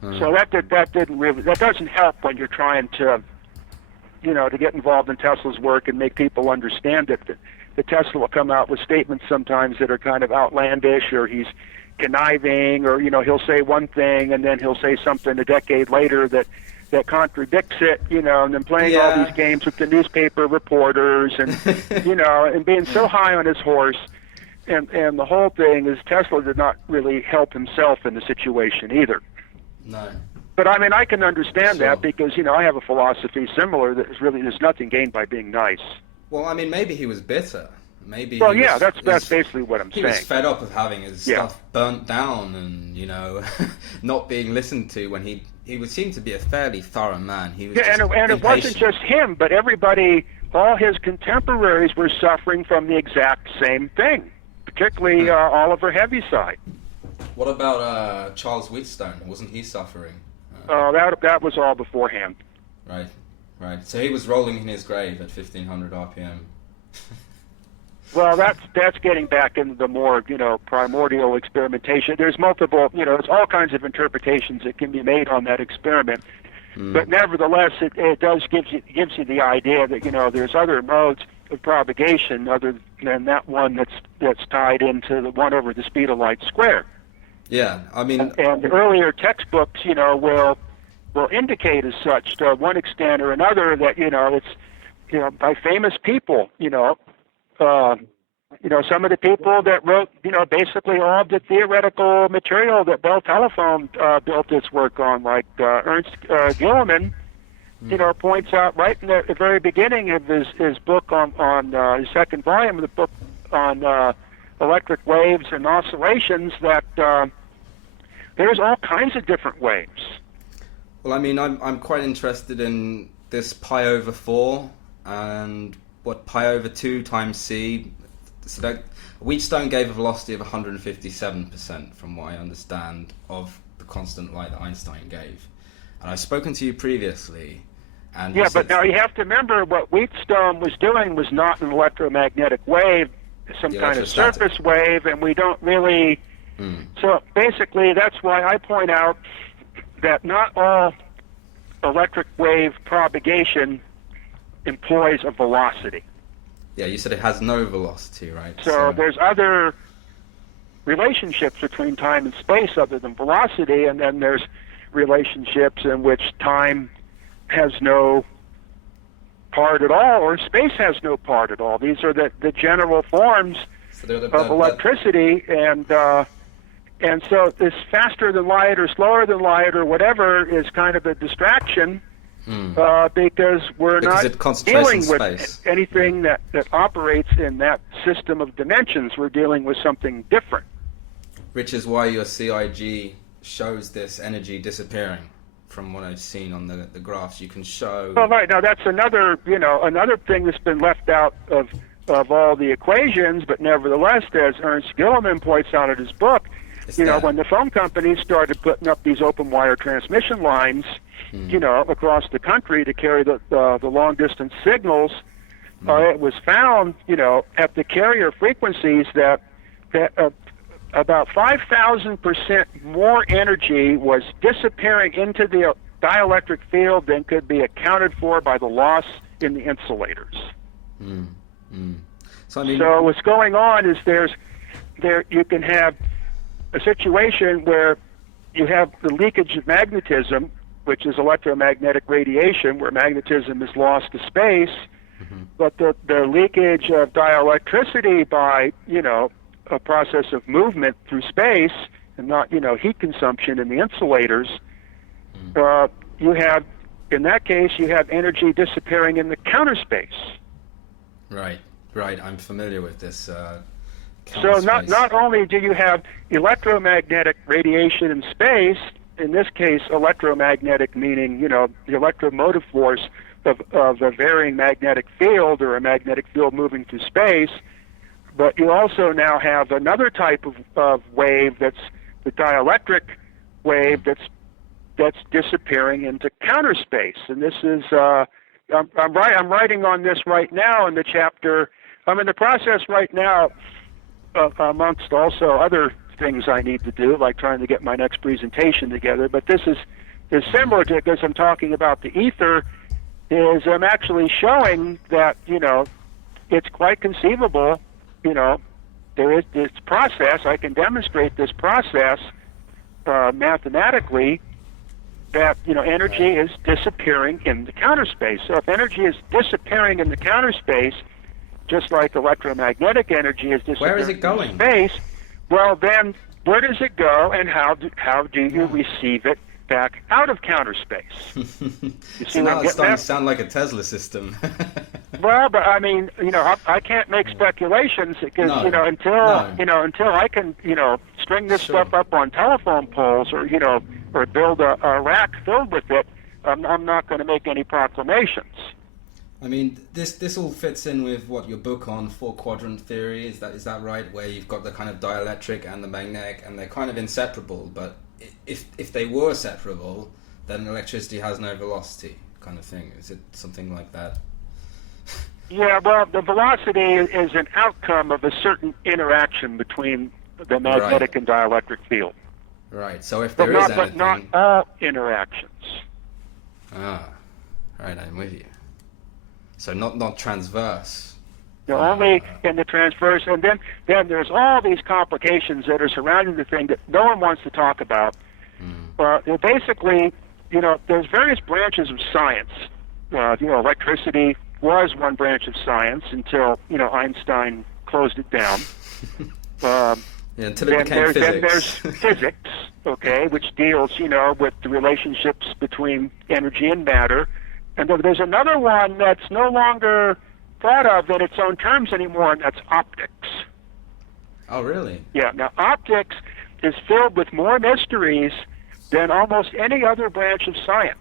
So that doesn't help when you're trying to, to get involved in Tesla's work and make people understand it. The Tesla will come out with statements sometimes that are kind of outlandish, or he's conniving, or he'll say one thing and then he'll say something a decade later that contradicts it, and then playing all these games with the newspaper reporters and and being so high on his horse. And the whole thing is Tesla did not really help himself in the situation either. No. But I can understand that because, I have a philosophy similar that is really there's nothing gained by being nice. Well, maybe he was bitter. Maybe. Well, that's basically what I'm saying. He was fed up of having his stuff burnt down and, not being listened to when he seemed to be a fairly thorough man. He was and it wasn't just him, but everybody, all his contemporaries were suffering from the exact same thing, particularly Oliver Heaviside. What about Charles Wheatstone? Wasn't he suffering? That was all beforehand. Right. So he was rolling in his grave at 1,500 RPM. Well, that's getting back into the more, primordial experimentation. There's multiple, there's all kinds of interpretations that can be made on that experiment. But nevertheless, it does gives you the idea that, there's other modes of propagation other than that one that's tied into the one over the speed of light squared. Yeah, and the earlier textbooks, will indicate as such to one extent or another that it's by famous people, some of the people that wrote, basically all the theoretical material that Bell Telephone built its work on, like Ernst Gilliman, points out right in the very beginning of his book on his second volume of the book on electric waves and oscillations that there's all kinds of different waves. Well, I mean, I'm quite interested in this pi over 4 and what pi over 2 times c. So that Wheatstone gave a velocity of 157% from what I understand of the constant light that Einstein gave. And I've spoken to you previously. And yeah, but now you have to remember what Wheatstone was doing was not an electromagnetic wave, some kind of surface wave, and we don't really... So basically that's why I point out that not all electric wave propagation employs a velocity. Yeah, you said it has no velocity, right? So there's other relationships between time and space other than velocity, and then there's relationships in which time has no part at all, or space has no part at all. These are the general forms of electricity, and so this faster than light or slower than light or whatever is kind of a distraction. Because we're not dealing with anything that operates in that system of dimensions. We're dealing with something different. Which is why your CIG shows this energy disappearing. From what I've seen on the graphs, you can show... Well, right. Now, that's another thing that's been left out of all the equations, but nevertheless, as Ernst Gilliman points out in his book, when the phone companies started putting up these open wire transmission lines, across the country to carry the long-distance signals, it was found, at the carrier frequencies that about 5,000% more energy was disappearing into the dielectric field than could be accounted for by the loss in the insulators. So what's going on is you can have a situation where you have the leakage of magnetism, which is electromagnetic radiation, where magnetism is lost to space, but the leakage of dielectricity by, a process of movement through space and not, heat consumption in the insulators, you have, in that case, you have energy disappearing in the counter space. Right. I'm familiar with this. So not only do you have electromagnetic radiation in space, in this case electromagnetic meaning, the electromotive force of a varying magnetic field or a magnetic field moving through space, but you also now have another type of wave that's the dielectric wave that's disappearing into counter space. And this is I'm writing on this right now in the chapter. I'm in the process right now, amongst also other things I need to do, like trying to get my next presentation together. But this is similar to, because I'm talking about the ether, is I'm actually showing that, it's quite conceivable, there is this process, I can demonstrate this process mathematically, that, energy is disappearing in the counter space. So if energy is disappearing in the counter space, just like electromagnetic energy is disappearing where is it going? In space, well then, where does it go, and how do you receive it back out of counter space? You see so now it's starting to sound like a Tesla system. Well, but I mean, I can't make speculations because until I can string this stuff up on telephone poles or or build a rack filled with it, I'm not going to make any proclamations. I mean, this all fits in with what your book on four-quadrant theory is that right? Where you've got the kind of dielectric and the magnetic, and they're kind of inseparable. But if they were separable, then electricity has no velocity, kind of thing. Is it something like that? Yeah, well, the velocity is an outcome of a certain interaction between the magnetic and dielectric field. Right. So if there is anything, but not all interactions. Ah, right. I'm with you. So not transverse. Only in the transverse, and then there's all these complications that are surrounding the thing that no one wants to talk about. Basically, there's various branches of science. Electricity was one branch of science until Einstein closed it down. Yeah, until it became physics. Then there's physics, okay, which deals, with the relationships between energy and matter. And then there's another one that's no longer thought of in its own terms anymore, and that's optics. Oh, really? Yeah. Now, optics is filled with more mysteries than almost any other branch of science.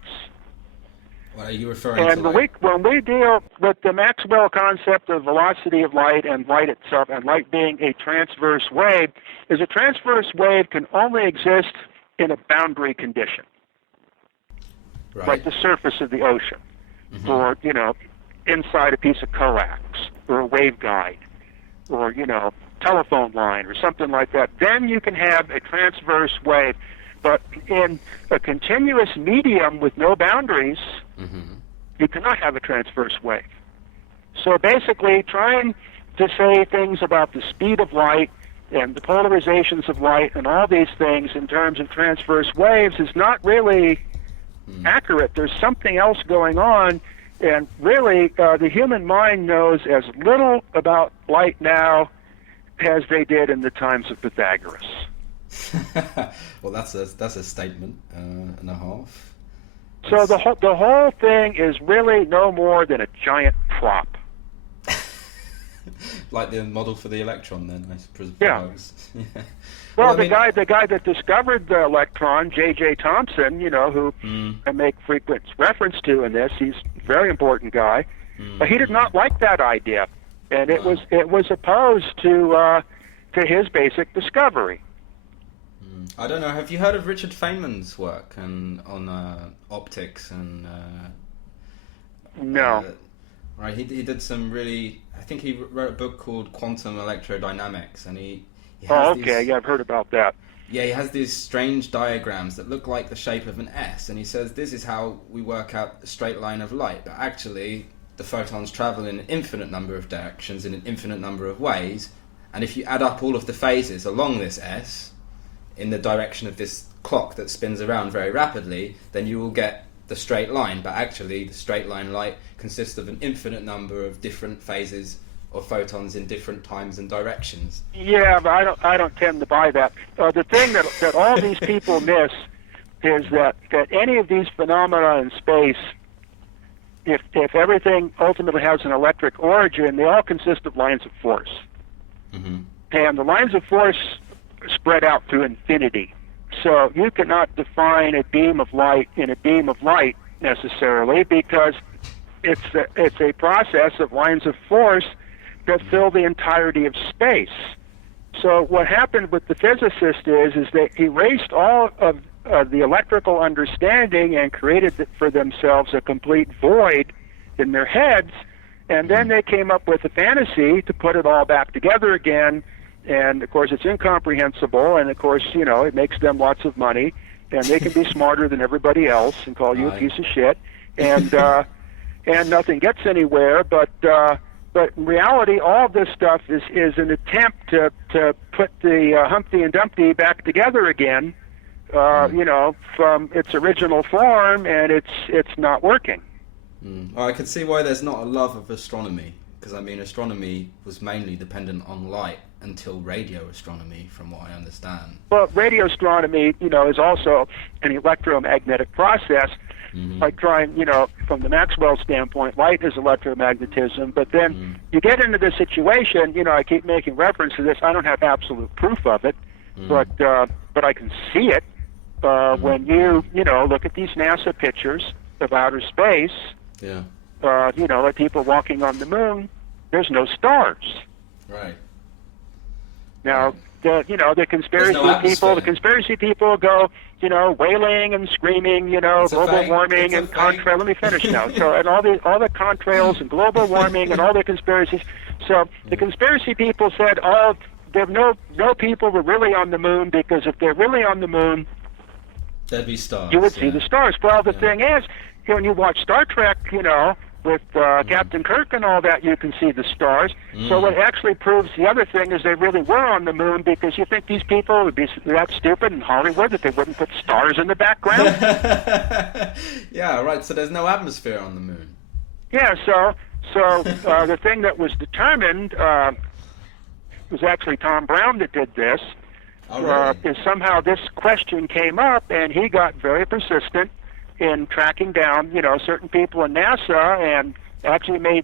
What are you referring to? When we deal with the Maxwell concept of velocity of light and light itself, and light being a transverse wave, is a transverse wave can only exist in a boundary condition, right, like the surface of the ocean, or inside a piece of coax, or a waveguide, or telephone line, or something like that. Then you can have a transverse wave. But in a continuous medium with no boundaries, you cannot have a transverse wave. So basically, trying to say things about the speed of light and the polarizations of light and all these things in terms of transverse waves is not really accurate. There's something else going on, and really, the human mind knows as little about light now as they did in the times of Pythagoras. Well, that's a statement and a half. So the whole thing is really no more than a giant prop. Like the model for the electron, then, I suppose. Yeah. Yeah. Well, the guy that discovered the electron, J.J. Thomson, who I make frequent reference to in this, he's a very important guy. But he did not like that idea, and it was opposed to his basic discovery. I don't know. Have you heard of Richard Feynman's work on optics and? No. Right. He did some really. I think he wrote a book called Quantum Electrodynamics, and he has okay. Yeah, I've heard about that. Yeah, he has these strange diagrams that look like the shape of an S, and he says this is how we work out a straight line of light, but actually the photons travel in an infinite number of directions in an infinite number of ways, and if you add up all of the phases along this S in the direction of this clock that spins around very rapidly, then you will get the straight line. But actually, the straight line light consists of an infinite number of different phases of photons in different times and directions. Yeah, but I don't tend to buy that. The thing that all these people miss is that any of these phenomena in space, if everything ultimately has an electric origin, they all consist of lines of force. And the lines of force spread out through infinity. So you cannot define a beam of light in a beam of light necessarily, because it's a process of lines of force that fill the entirety of space. So what happened with the physicist is they erased all of the electrical understanding and created for themselves a complete void in their heads, and then they came up with a fantasy to put it all back together again. And, of course, it's incomprehensible, and, of course, it makes them lots of money, and they can be smarter than everybody else and call you a piece of shit, and nothing gets anywhere. But in reality, all this stuff is an attempt to put the Humpty and Dumpty back together again, from its original form, and it's not working. Well, I can see why there's not a love of astronomy, because, astronomy was mainly dependent on light until radio astronomy, from what I understand. Well, radio astronomy, is also an electromagnetic process. Like trying, from the Maxwell standpoint, light is electromagnetism. But then you get into this situation, I keep making reference to this. I don't have absolute proof of it, but I can see it when you look at these NASA pictures of outer space. Yeah. Like people walking on the moon. There's no stars. Right. Now, the conspiracy people go, wailing and screaming, global warming and contrail. Let me finish now. So, and all the contrails and global warming and all the conspiracies. So the conspiracy people said, there no people were really on the moon, because if they're really on the moon, there'd be stars. You would see the stars. Well, the thing is, when you watch Star Trek, with Captain Kirk and all that, you can see the stars. So what actually proves the other thing is they really were on the moon, because you think these people would be that stupid in Hollywood that they wouldn't put stars in the background? Yeah, right. So there's no atmosphere on the moon. Yeah, so the thing that was determined it was actually Tom Brown that did this. Oh, really? Is somehow this question came up, and he got very persistent in tracking down, certain people in NASA, and actually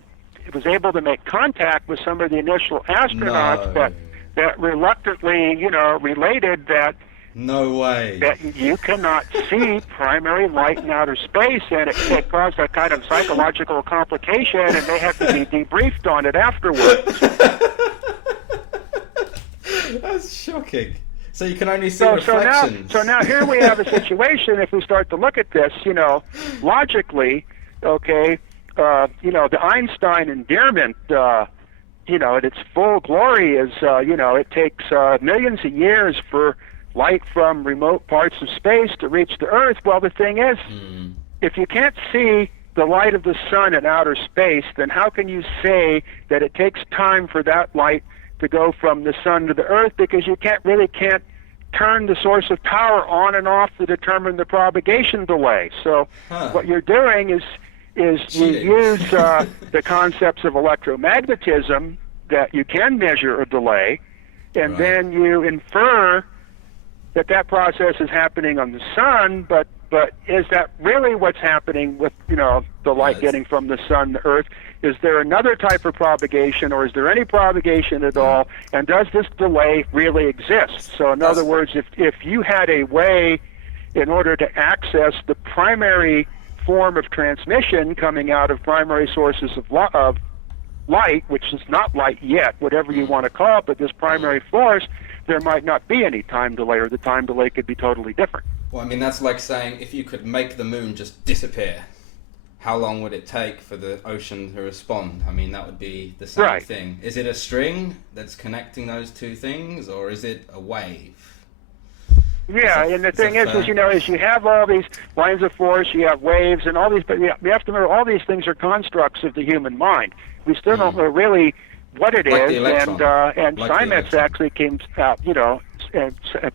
was able to make contact with some of the initial astronauts that reluctantly, related that. No way. That you cannot see primary light in outer space, and it caused a kind of psychological complication, and they have to be debriefed on it afterwards. That's shocking. So you can only see reflections. So now here we have a situation, if we start to look at this, logically, okay, the Einstein endearment, at its full glory is, it takes millions of years for light from remote parts of space to reach the Earth. Well, the thing is, if you can't see the light of the sun in outer space, then how can you say that it takes time for that light to go from the sun to the Earth? Because you can't turn the source of power on and off to determine the propagation delay. So what you're doing is you use the concepts of electromagnetism that you can measure a delay, and then you infer that process is happening on the sun, but is that really what's happening with the light getting from the sun to Earth? Is there another type of propagation, or is there any propagation at all? And does this delay really exist? So in other words, if you had a way in order to access the primary form of transmission coming out of primary sources of light, which is not light yet, whatever you want to call it, but this primary force, there might not be any time delay, or the time delay could be totally different. Well, I mean, that's like saying if you could make the moon just disappear, how long would it take for the ocean to respond? I mean, that would be the same thing. Is it a string that's connecting those two things, or is it a wave? Yeah, and the thing is you have all these lines of force, you have waves, and all these, but you have to remember all these things are constructs of the human mind. We still don't know really what it is, and Steinmetz actually came out,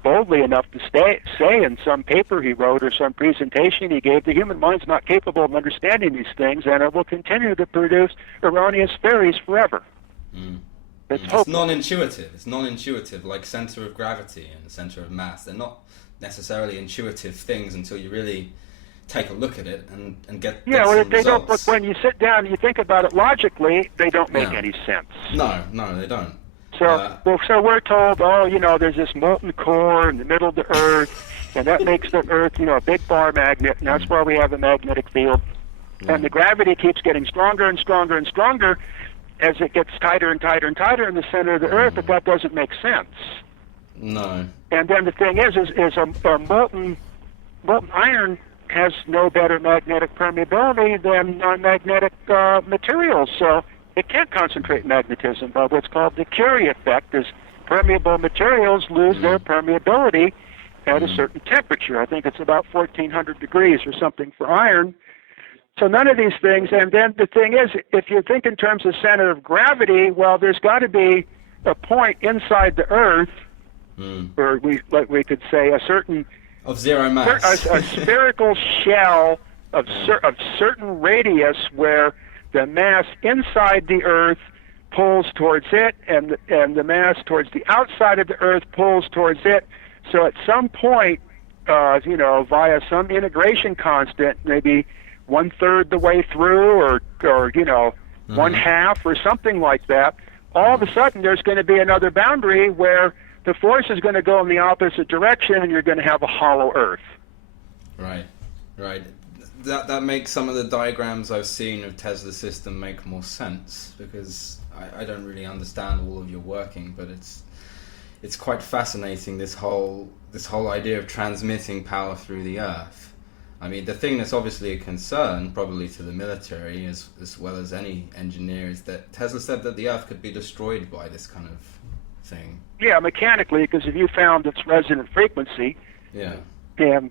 boldly enough to say in some paper he wrote or some presentation he gave, the human mind's not capable of understanding these things, and it will continue to produce erroneous theories forever. It's non-intuitive. It's non-intuitive, like center of gravity and center of mass. They're not necessarily intuitive things until you really take a look at it and get some they results. don't. But when you sit down and you think about it logically, they don't make any sense. No, they don't. So, so we're told, there's this molten core in the middle of the Earth, and that makes the Earth, a big bar magnet, and that's why we have a magnetic field. And the gravity keeps getting stronger and stronger and stronger as it gets tighter and tighter and tighter in the center of the Earth, but that doesn't make sense. No. And then the thing is a molten iron has no better magnetic permeability than non-magnetic materials, so it can't concentrate magnetism. But what's called the Curie effect is permeable materials lose their permeability at a certain temperature. I think it's about 1400 degrees or something for iron. So none of these things, and then the thing is, if you think in terms of center of gravity, well, there's got to be a point inside the Earth, or we could say a certain of zero mass, a spherical shell of certain radius where the mass inside the Earth pulls towards it, and the mass towards the outside of the Earth pulls towards it. So at some point, via some integration constant, maybe 1/3 the way through, or 1/2 or something like that, all of a sudden there's going to be another boundary where the force is going to go in the opposite direction, and you're going to have a hollow Earth. Right. That makes some of the diagrams I've seen of Tesla's system make more sense, because I don't really understand all of your working, but it's quite fascinating, this whole idea of transmitting power through the Earth. I mean, the thing that's obviously a concern, probably to the military as well as any engineer, is that Tesla said that the Earth could be destroyed by this kind of thing. Yeah, mechanically, because if you found its resonant frequency, and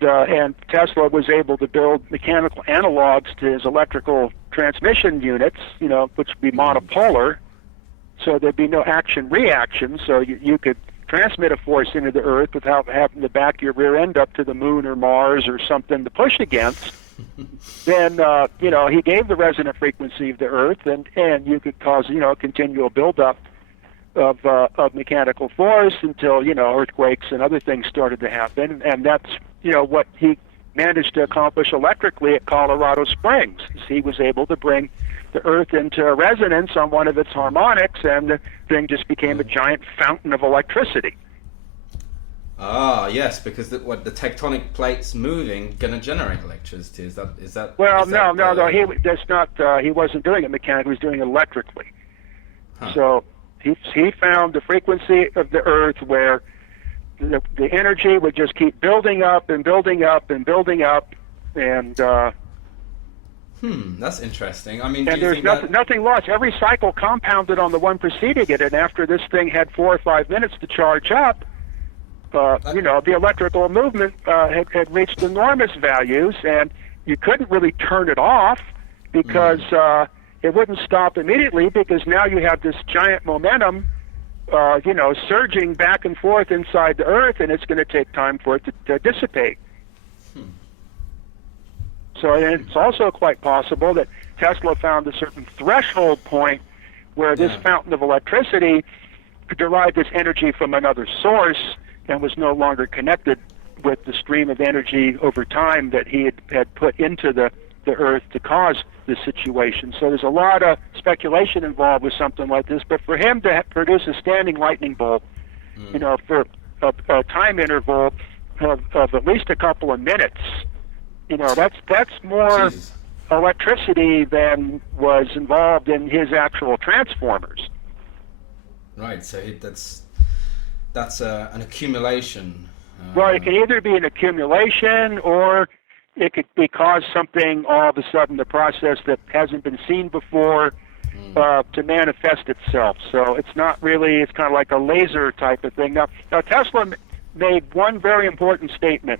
Tesla was able to build mechanical analogs to his electrical transmission units, which would be monopolar, so there'd be no action-reaction, so you could transmit a force into the Earth without having to back your rear end up to the Moon or Mars or something to push against. Then, he gave the resonant frequency of the Earth, and you could cause, continual buildup of mechanical force until, earthquakes and other things started to happen. And that's, what he managed to accomplish electrically at Colorado Springs. He was able to bring the Earth into resonance on one of its harmonics, and the thing just became a giant fountain of electricity. Ah, yes, because the tectonic plates moving going to generate electricity. Is that? Well, no. He wasn't doing it mechanically. He was doing it electrically. Huh. So he found the frequency of the Earth where the energy would just keep building up and building up and building up, and that's interesting. I mean, and there's nothing lost. Every cycle compounded on the one preceding it, and after this thing had 4 or 5 minutes to charge up, the electrical movement had reached enormous values, and you couldn't really turn it off because it wouldn't stop immediately, because now you have this giant momentum, surging back and forth inside the Earth, and it's going to take time for it to dissipate. So it's also quite possible that Tesla found a certain threshold point where this fountain of electricity derived its energy from another source and was no longer connected with the stream of energy over time that he had put into the Earth to cause this situation. So there's a lot of speculation involved with something like this, but for him to produce a standing lightning bolt, for a time interval of at least a couple of minutes, that's more electricity than was involved in his actual transformers. Right, so that's an accumulation. Well, it can either be an accumulation, or it could cause something all of a sudden, the process that hasn't been seen before, to manifest itself. So it's not really, it's kind of like a laser type of thing. Now Tesla made one very important statement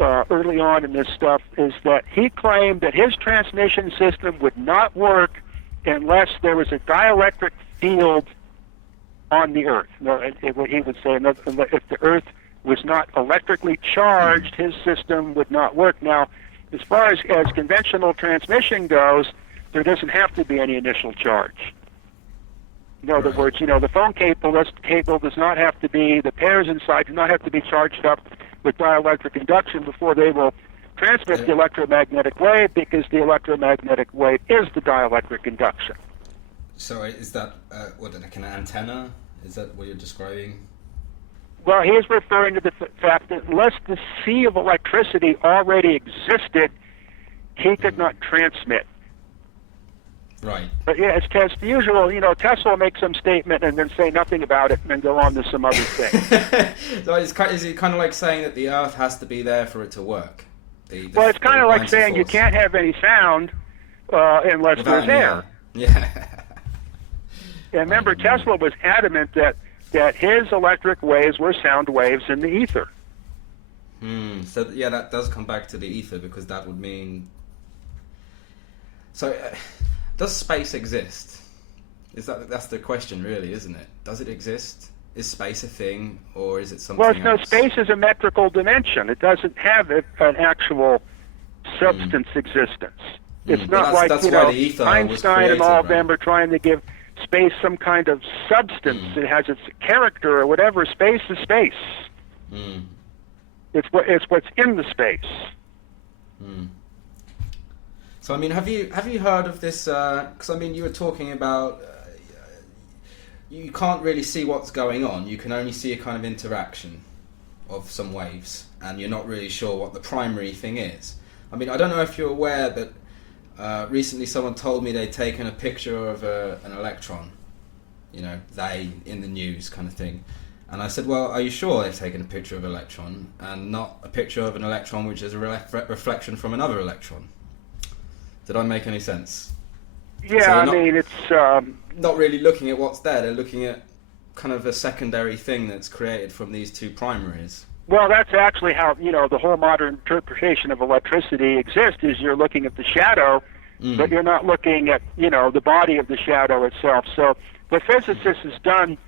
early on in this stuff, is that he claimed that his transmission system would not work unless there was a dielectric field on the Earth. He would say if the Earth was not electrically charged, his system would not work. Now, as far as conventional transmission goes, there doesn't have to be any initial charge. In other words, the phone cable does not have to be, the pairs inside do not have to be charged up with dielectric induction before they will transmit the electromagnetic wave, because the electromagnetic wave is the dielectric induction. So is that like an antenna? Is that what you're describing? Well, he is referring to the fact that unless the sea of electricity already existed, he could not transmit. Right. But yeah, it's the usual, Tesla will make some statement and then say nothing about it and then go on to some other thing. So is it kind of like saying that the Earth has to be there for it to work? Well, it's kind of like saying you can't have any sound unless there's air. Yeah. And remember, Tesla was adamant that his electric waves were sound waves in the ether. So yeah, that does come back to the ether, because that would mean... So, does space exist? That's the question, really, isn't it? Does it exist? Is space a thing, or is it something else? Well, no, space is a metrical dimension. It doesn't have an actual substance existence. It's not like, Einstein and all of them are trying to give space some kind of substance. It has its character or whatever. Space is space. It's what's in the space. So I mean, have you heard of this? Because I mean, you were talking about you can't really see what's going on. You can only see a kind of interaction of some waves, and you're not really sure what the primary thing is. I mean, I don't know if you're aware, but recently someone told me they'd taken a picture of an electron. They in the news kind of thing. And I said, well, are you sure they've taken a picture of an electron and not a picture of an electron which is a reflection from another electron? Did I make any sense? Yeah, so it's... not really looking at what's there. They're looking at kind of a secondary thing that's created from these two primaries. Well, that's actually how, the whole modern interpretation of electricity exists, is you're looking at the shadow, but you're not looking at, the body of the shadow itself. So what physicists has done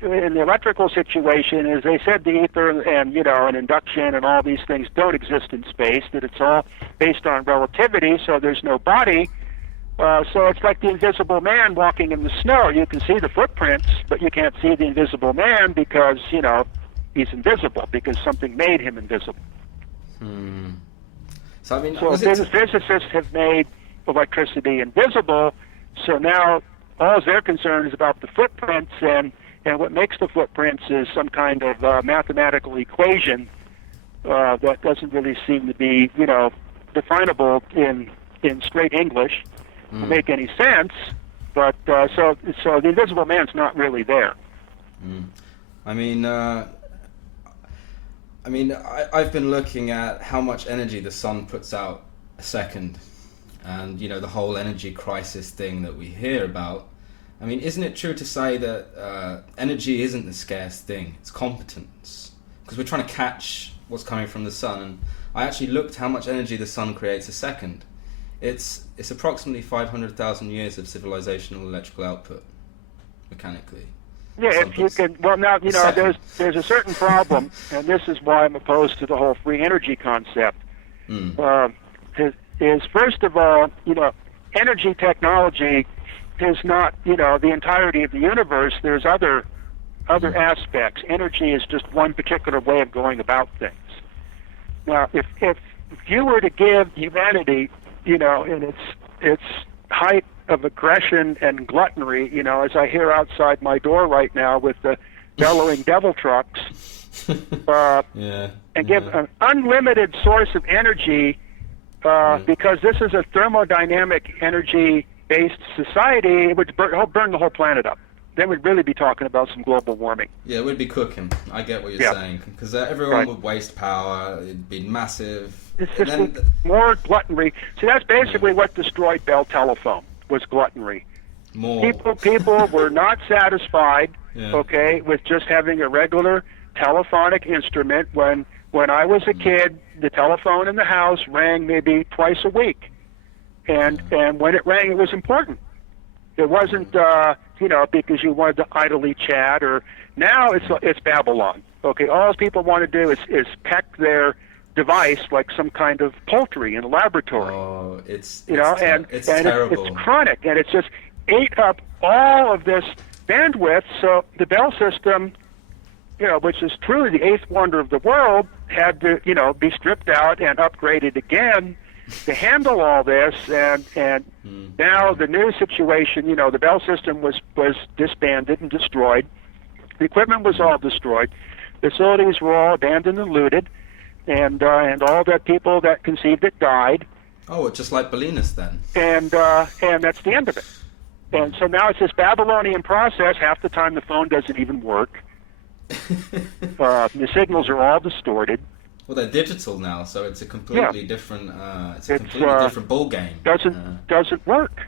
in the electrical situation is they said the ether and, and induction and all these things don't exist in space, that it's all based on relativity, so there's no body. So it's like the invisible man walking in the snow. You can see the footprints, but you can't see the invisible man because, he's invisible, because something made him invisible. So, I mean, so physicists have made electricity invisible, so now all they're concerned is about the footprints, and what makes the footprints is some kind of mathematical equation that doesn't really seem to be, definable in straight English to make any sense. But so the invisible man's not really there. I've been looking at how much energy the sun puts out a second, and the whole energy crisis thing that we hear about. I mean, isn't it true to say that energy isn't the scarce thing? It's competence, because we're trying to catch what's coming from the sun. And I actually looked how much energy the sun creates a second. It's approximately 500,000 years of civilizational electrical output, mechanically. Yeah, if you can. Well, now there's a certain problem, and this is why I'm opposed to the whole free energy concept. Is first of all, energy technology is not the entirety of the universe. There's other aspects. Energy is just one particular way of going about things. Now, if you were to give humanity, in its height of aggression and gluttony, as I hear outside my door right now with the bellowing devil trucks, and give an unlimited source of energy, because this is a thermodynamic energy-based society, it would burn the whole planet up. Then we'd really be talking about some global warming. Yeah, we'd be cooking. I get what you're saying, because everyone would waste power. It'd be massive. It's just more gluttony. See, that's basically what destroyed Bell Telephone, was gluttony. More. People were not satisfied, with just having a regular telephonic instrument. When I was a kid, the telephone in the house rang maybe twice a week. And when it rang, it was important. It wasn't, because you wanted to idly chat. Or now it's Babylon. Okay, all people want to do is peck their device like some kind of poultry in a laboratory. Oh, it's terrible. It's chronic, and it's just ate up all of this bandwidth. So the Bell system, which is truly the eighth wonder of the world, had to be stripped out and upgraded again to handle all this. And now the new situation, the Bell system was disbanded and destroyed. The equipment was all destroyed. Facilities were all abandoned and looted. And all the people that conceived it died. Oh, just like Bolinas then. And that's the end of it. And so now it's this Babylonian process. Half the time the phone doesn't even work. The signals are all distorted. Well, they're digital now, so it's a completely different. It's a completely different ball game. Doesn't work.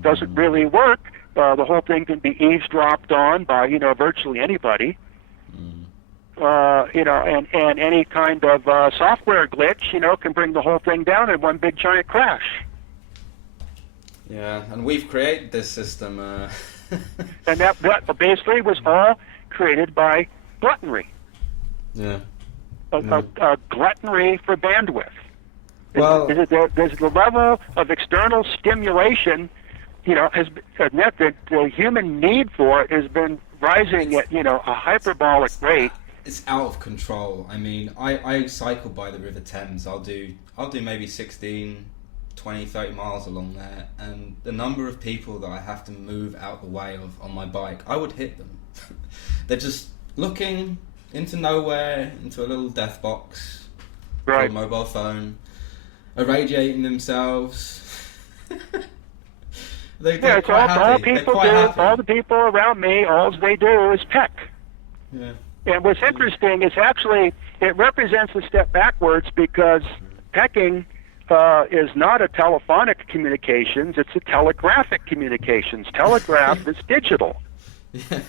Doesn't really work. The whole thing can be eavesdropped on by virtually anybody. And any kind of software glitch, can bring the whole thing down in one big giant crash. Yeah, and we've created this system. And that basically was all created by gluttony. Yeah. A gluttony for bandwidth. Well, there's the level of external stimulation, has meant that the human need for it has been rising at, a hyperbolic rate. It's out of control. I mean, I cycle by the River Thames. I'll do maybe 16, 20, 30 miles along there, and the number of people that I have to move out the way of on my bike, I would hit them. They're just looking into nowhere, into a little death box, right, or a mobile phone, irradiating themselves. They're quite happy. All the people around me, all they do is peck. Yeah. And what's interesting is actually it represents a step backwards, because pecking is not a telephonic communications, it's a telegraphic communications. Telegraph is digital. Yeah.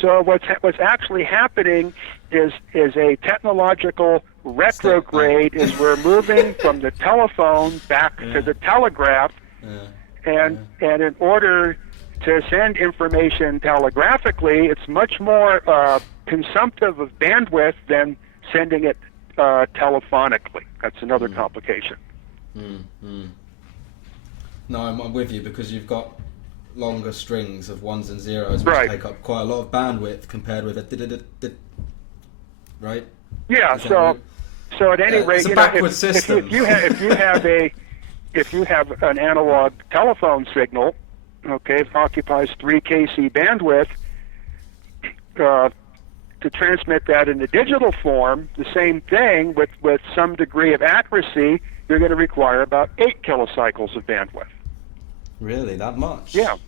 So what's actually happening is a technological retrograde. Is we're moving from the telephone back to the telegraph, and in order to send information telegraphically, it's much more consumptive of bandwidth than sending it telephonically. That's another complication. No, I'm with you, because you've got longer strings of ones and zeros, which Right. take up quite a lot of bandwidth compared with a right? Yeah. Is that So right? so at any rate, it's a you know, backward system. if you have an analog telephone signal, okay, it occupies 3 kc bandwidth. To transmit that in the digital form, the same thing with some degree of accuracy, you're going to require about 8 kilocycles of bandwidth. Really, that much? Yeah.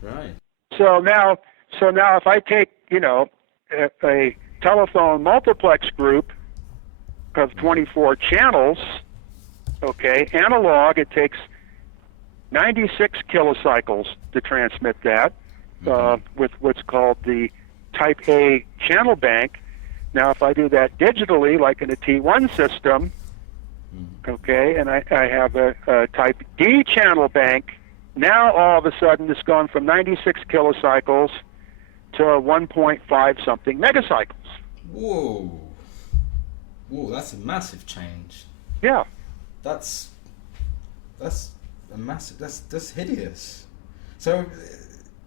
Right. So now if I take, you know, a telephone multiplex group of 24 channels, okay, analog, it takes 96 kilocycles to transmit that with what's called the Type A channel bank. Now, if I do that digitally, like in a T1 system, okay, and I have a Type D channel bank, now all of a sudden it's gone from 96 kilocycles to 1.5 something megacycles. Whoa, that's a massive change. Yeah. That's a massive. That's hideous. So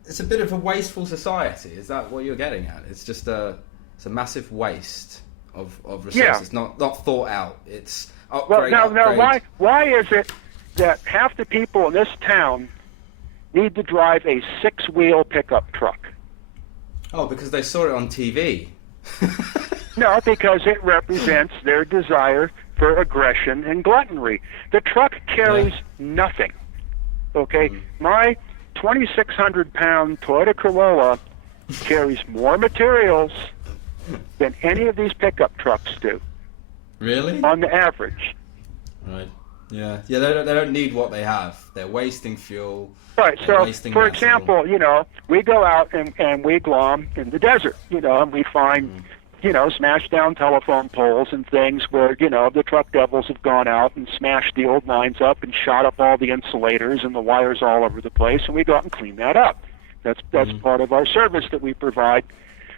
it's a bit of a wasteful society. Is that what you're getting at? It's just it's a massive waste of resources. Yeah. Not thought out. It's Well, now, why is it that half the people in this town need to drive a 6-wheel pickup truck? Oh, because they saw it on TV. No, because it represents their desire for aggression and gluttonry. The truck carries nothing. Okay, my 2,600-pound Toyota Corolla carries more materials than any of these pickup trucks do. Really? On the average. Right. Yeah. They don't need what they have. They're wasting fuel. Right. So, wasting for metal. example, you know, we go out and we glom in the desert, you know, and we find, you know, smashed down telephone poles and things where, you know, the truck devils have gone out and smashed the old lines up and shot up all the insulators and the wires all over the place, and we go out and clean that up. That's part of our service that we provide,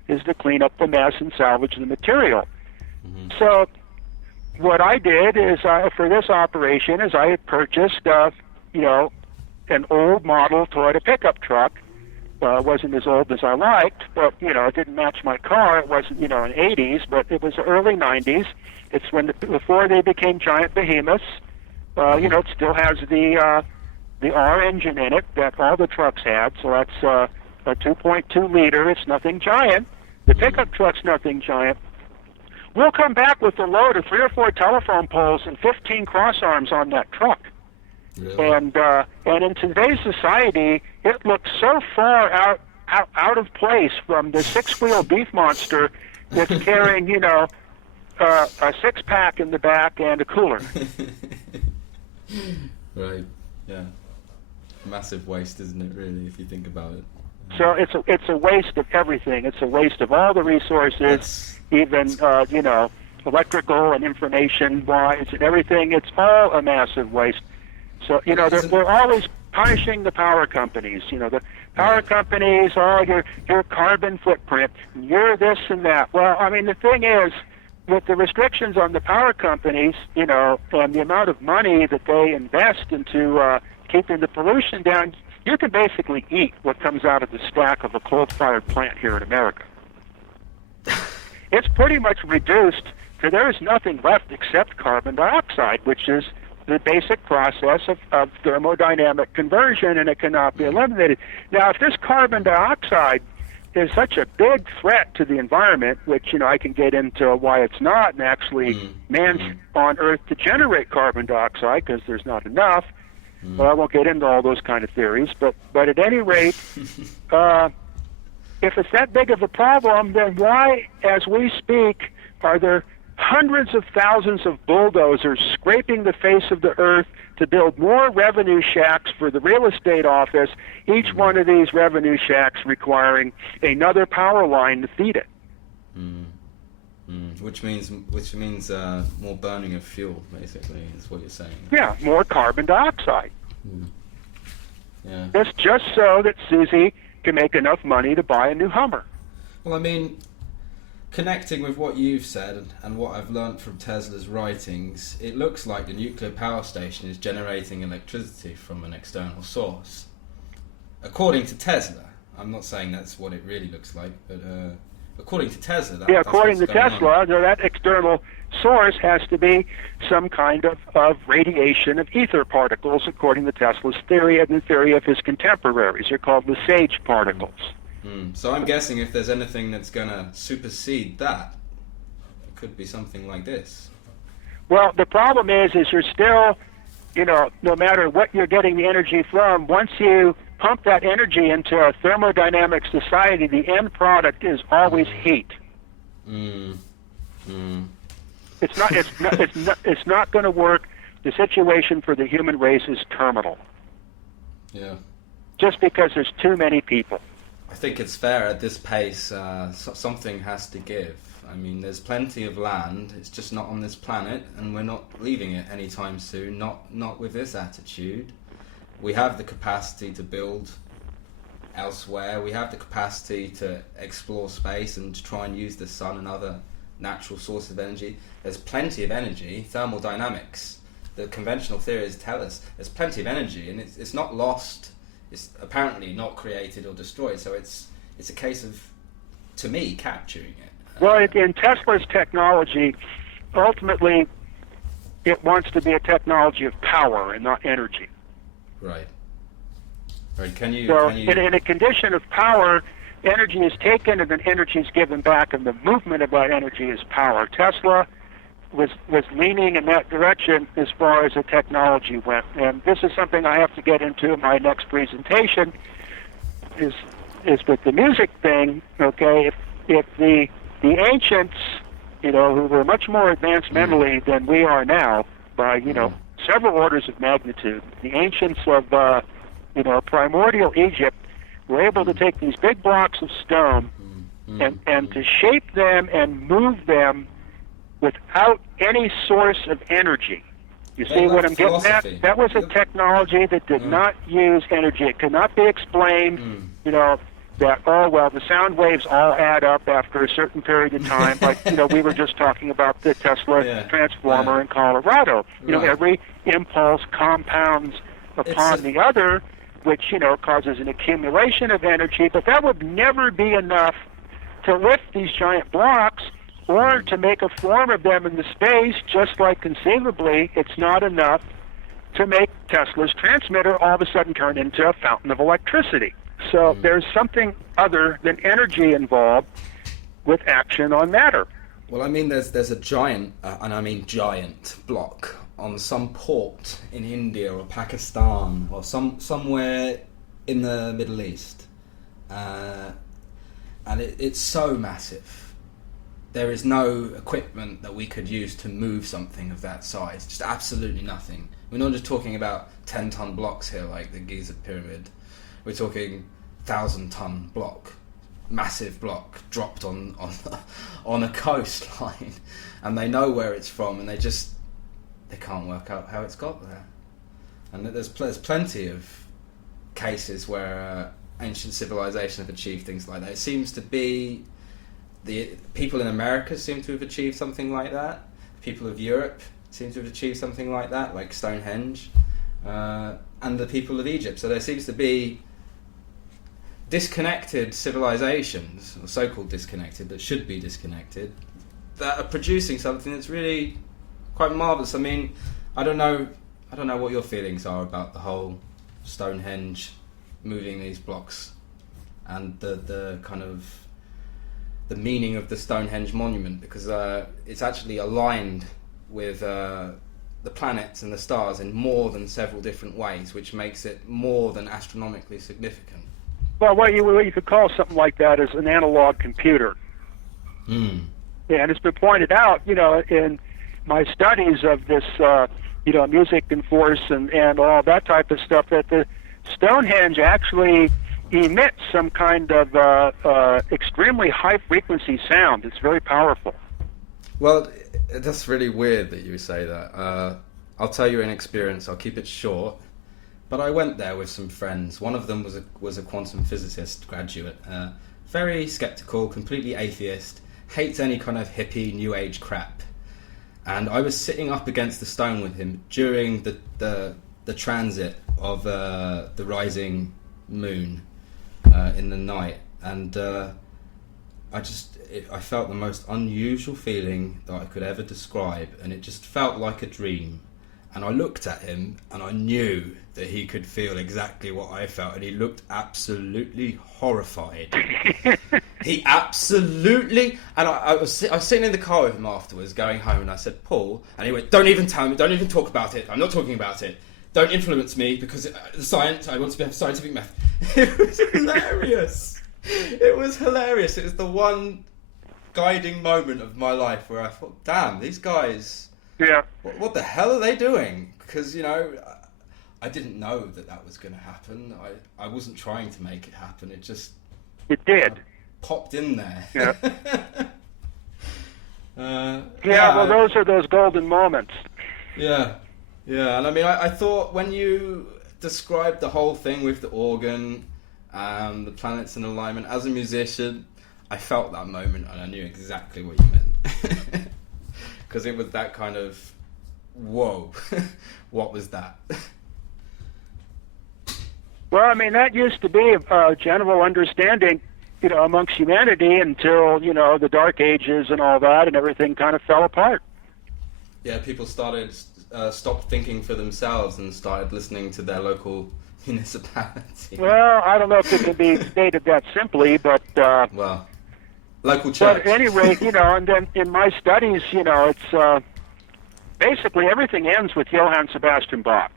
is to clean up the mess and salvage the material. So what I did is, for this operation, is I had purchased, you know, an old model Toyota pickup truck. It wasn't as old as I liked, but, you know, it didn't match my car. It wasn't, you know, an 80s, but it was early 90s. It's before they became giant behemoths. You know, it still has the R engine in it that all the trucks had, so that's a 2.2 liter. It's nothing giant. The pickup truck's nothing giant. We'll come back with a load of 3 or 4 telephone poles and 15 cross arms on that truck. Really? And in today's society, it looks so far out of place from the 6-wheel beef monster that's carrying, you know, a 6-pack in the back and a cooler. Right. Yeah. Massive waste, isn't it? Really, if you think about it. So it's a waste of everything. It's a waste of all the resources, even you know, electrical and information wise and everything. It's all a massive waste. So, you know, they're always punishing the power companies. You know, the power companies, your carbon footprint, you're this and that. Well, I mean, the thing is, with the restrictions on the power companies, you know, and the amount of money that they invest into keeping the pollution down, you can basically eat what comes out of the stack of a coal-fired plant here in America. It's pretty much reduced to there is nothing left except carbon dioxide, which is the basic process of thermodynamic conversion, and it cannot be eliminated. Now, if this carbon dioxide is such a big threat to the environment, which, you know, I can get into why it's not, and actually man's on Earth to generate carbon dioxide because there's not enough. Well, I won't get into all those kind of theories, but at any rate, if it's that big of a problem, then why, as we speak, are there hundreds of thousands of bulldozers scraping the face of the earth to build more revenue shacks for the real estate office, each one of these revenue shacks requiring another power line to feed it? Which means more burning of fuel, basically, is what you're saying. Yeah, more carbon dioxide. Yeah. It's just so that Susie can make enough money to buy a new Hummer. Well, I mean, Connecting with what you've said and what I've learnt from Tesla's writings, it looks like the nuclear power station is generating electricity from an external source. According to Tesla, I'm not saying that's what it really looks like, but according to Tesla, according to Tesla, that external source has to be some kind of radiation of ether particles, according to Tesla's theory and the theory of his contemporaries. They're called the SAGE particles. So I'm guessing if there's anything that's going to supersede that, it could be something like this. Well, the problem is you're still, no matter what you're getting the energy from, once you pump that energy into a thermodynamic society, the end product is always heat. It's not going to work. The situation for the human race is terminal. Yeah. Just because there's too many people. I think it's fair at this pace. Something has to give. I mean, there's plenty of land. It's just not on this planet, and we're not leaving it anytime soon. Not with this attitude. We have the capacity to build elsewhere. We have the capacity to explore space and to try and use the sun and other natural sources of energy. There's plenty of energy. Thermodynamics, the conventional theories tell us there's plenty of energy, and it's not lost. It's apparently not created or destroyed. So it's a case of, to me, capturing it. Well, in Tesla's technology, ultimately, it wants to be a technology of power and not energy. Right. Right. Can you? In a condition of power, energy is taken and then energy is given back, and the movement of that energy is power. Tesla was leaning in that direction as far as the technology went, and this is something I have to get into in my next presentation. Is with the music thing. Okay, if the ancients, who were much more advanced mentally than we are now by several orders of magnitude, the ancients of primordial Egypt were able to take these big blocks of stone and to shape them and move them without any source of energy. You see what I'm getting at? That was a technology that did not use energy. It could not be explained, that, the sound waves all add up after a certain period of time. Like, we were just talking about the Tesla transformer in Colorado. Every impulse compounds upon the other, which, causes an accumulation of energy, but that would never be enough to lift these giant blocks or to make a form of them in the space, just like conceivably it's not enough to make Tesla's transmitter all of a sudden turn into a fountain of electricity. So there's something other than energy involved with action on matter. Well, I mean, there's a giant, and I mean giant, block on some port in India or Pakistan or somewhere in the Middle East, and it's so massive. There is no equipment that we could use to move something of that size. Just absolutely nothing. We're not just talking about 10-ton blocks here like the Giza Pyramid. We're talking 1,000-ton block, massive block dropped on a coastline, and they know where it's from, and they can't work out how it's got there. And there's plenty of cases where ancient civilization have achieved things like that. It seems to be the people in America seem to have achieved something like that. People of Europe seem to have achieved something like that, like Stonehenge, and the people of Egypt. So there seems to be disconnected civilizations, or so-called disconnected, but should be disconnected, that are producing something that's really quite marvelous. I mean, I don't know what your feelings are about the whole Stonehenge moving these blocks and the kind of the meaning of the Stonehenge monument, because it's actually aligned with the planets and the stars in more than several different ways, which makes it more than astronomically significant. Well, what you could call something like that is an analog computer. Yeah, and it's been pointed out, in my studies of this, music and force and all that type of stuff, that the Stonehenge actually emits some kind of extremely high-frequency sound. It's very powerful. Well, that's really weird that you say that. I'll tell you an experience. I'll keep it short. But I went there with some friends. One of them was a quantum physicist graduate, very skeptical, completely atheist, hates any kind of hippie new age crap. And I was sitting up against the stone with him during the transit of the rising moon in the night, and I felt the most unusual feeling that I could ever describe, and it just felt like a dream. And I looked at him, and I knew that he could feel exactly what I felt, and he looked absolutely horrified. He absolutely... And I was sitting in the car with him afterwards, going home, and I said, Paul... And he went, don't even tell me, don't even talk about it. I'm not talking about it. Don't influence me, because the science, I want to have scientific method. It was hilarious. It was hilarious. It was the one guiding moment of my life where I thought, damn, these guys... Yeah. What the hell are they doing? Because, I didn't know that was going to happen. I wasn't trying to make it happen. It just... It did. Popped in there. Yeah. Well, those are those golden moments. Yeah. Yeah, and I mean, I thought when you described the whole thing with the organ, the planets in alignment, as a musician, I felt that moment and I knew exactly what you meant. Because it was that kind of, whoa, what was that? Well, I mean, that used to be a general understanding, amongst humanity until, the Dark Ages and all that, and everything kind of fell apart. Yeah, people stopped thinking for themselves and started listening to their local municipality. Well, I don't know if it can be stated that simply, but... well... Local church. But at any rate, and then in my studies, it's basically everything ends with Johann Sebastian Bach.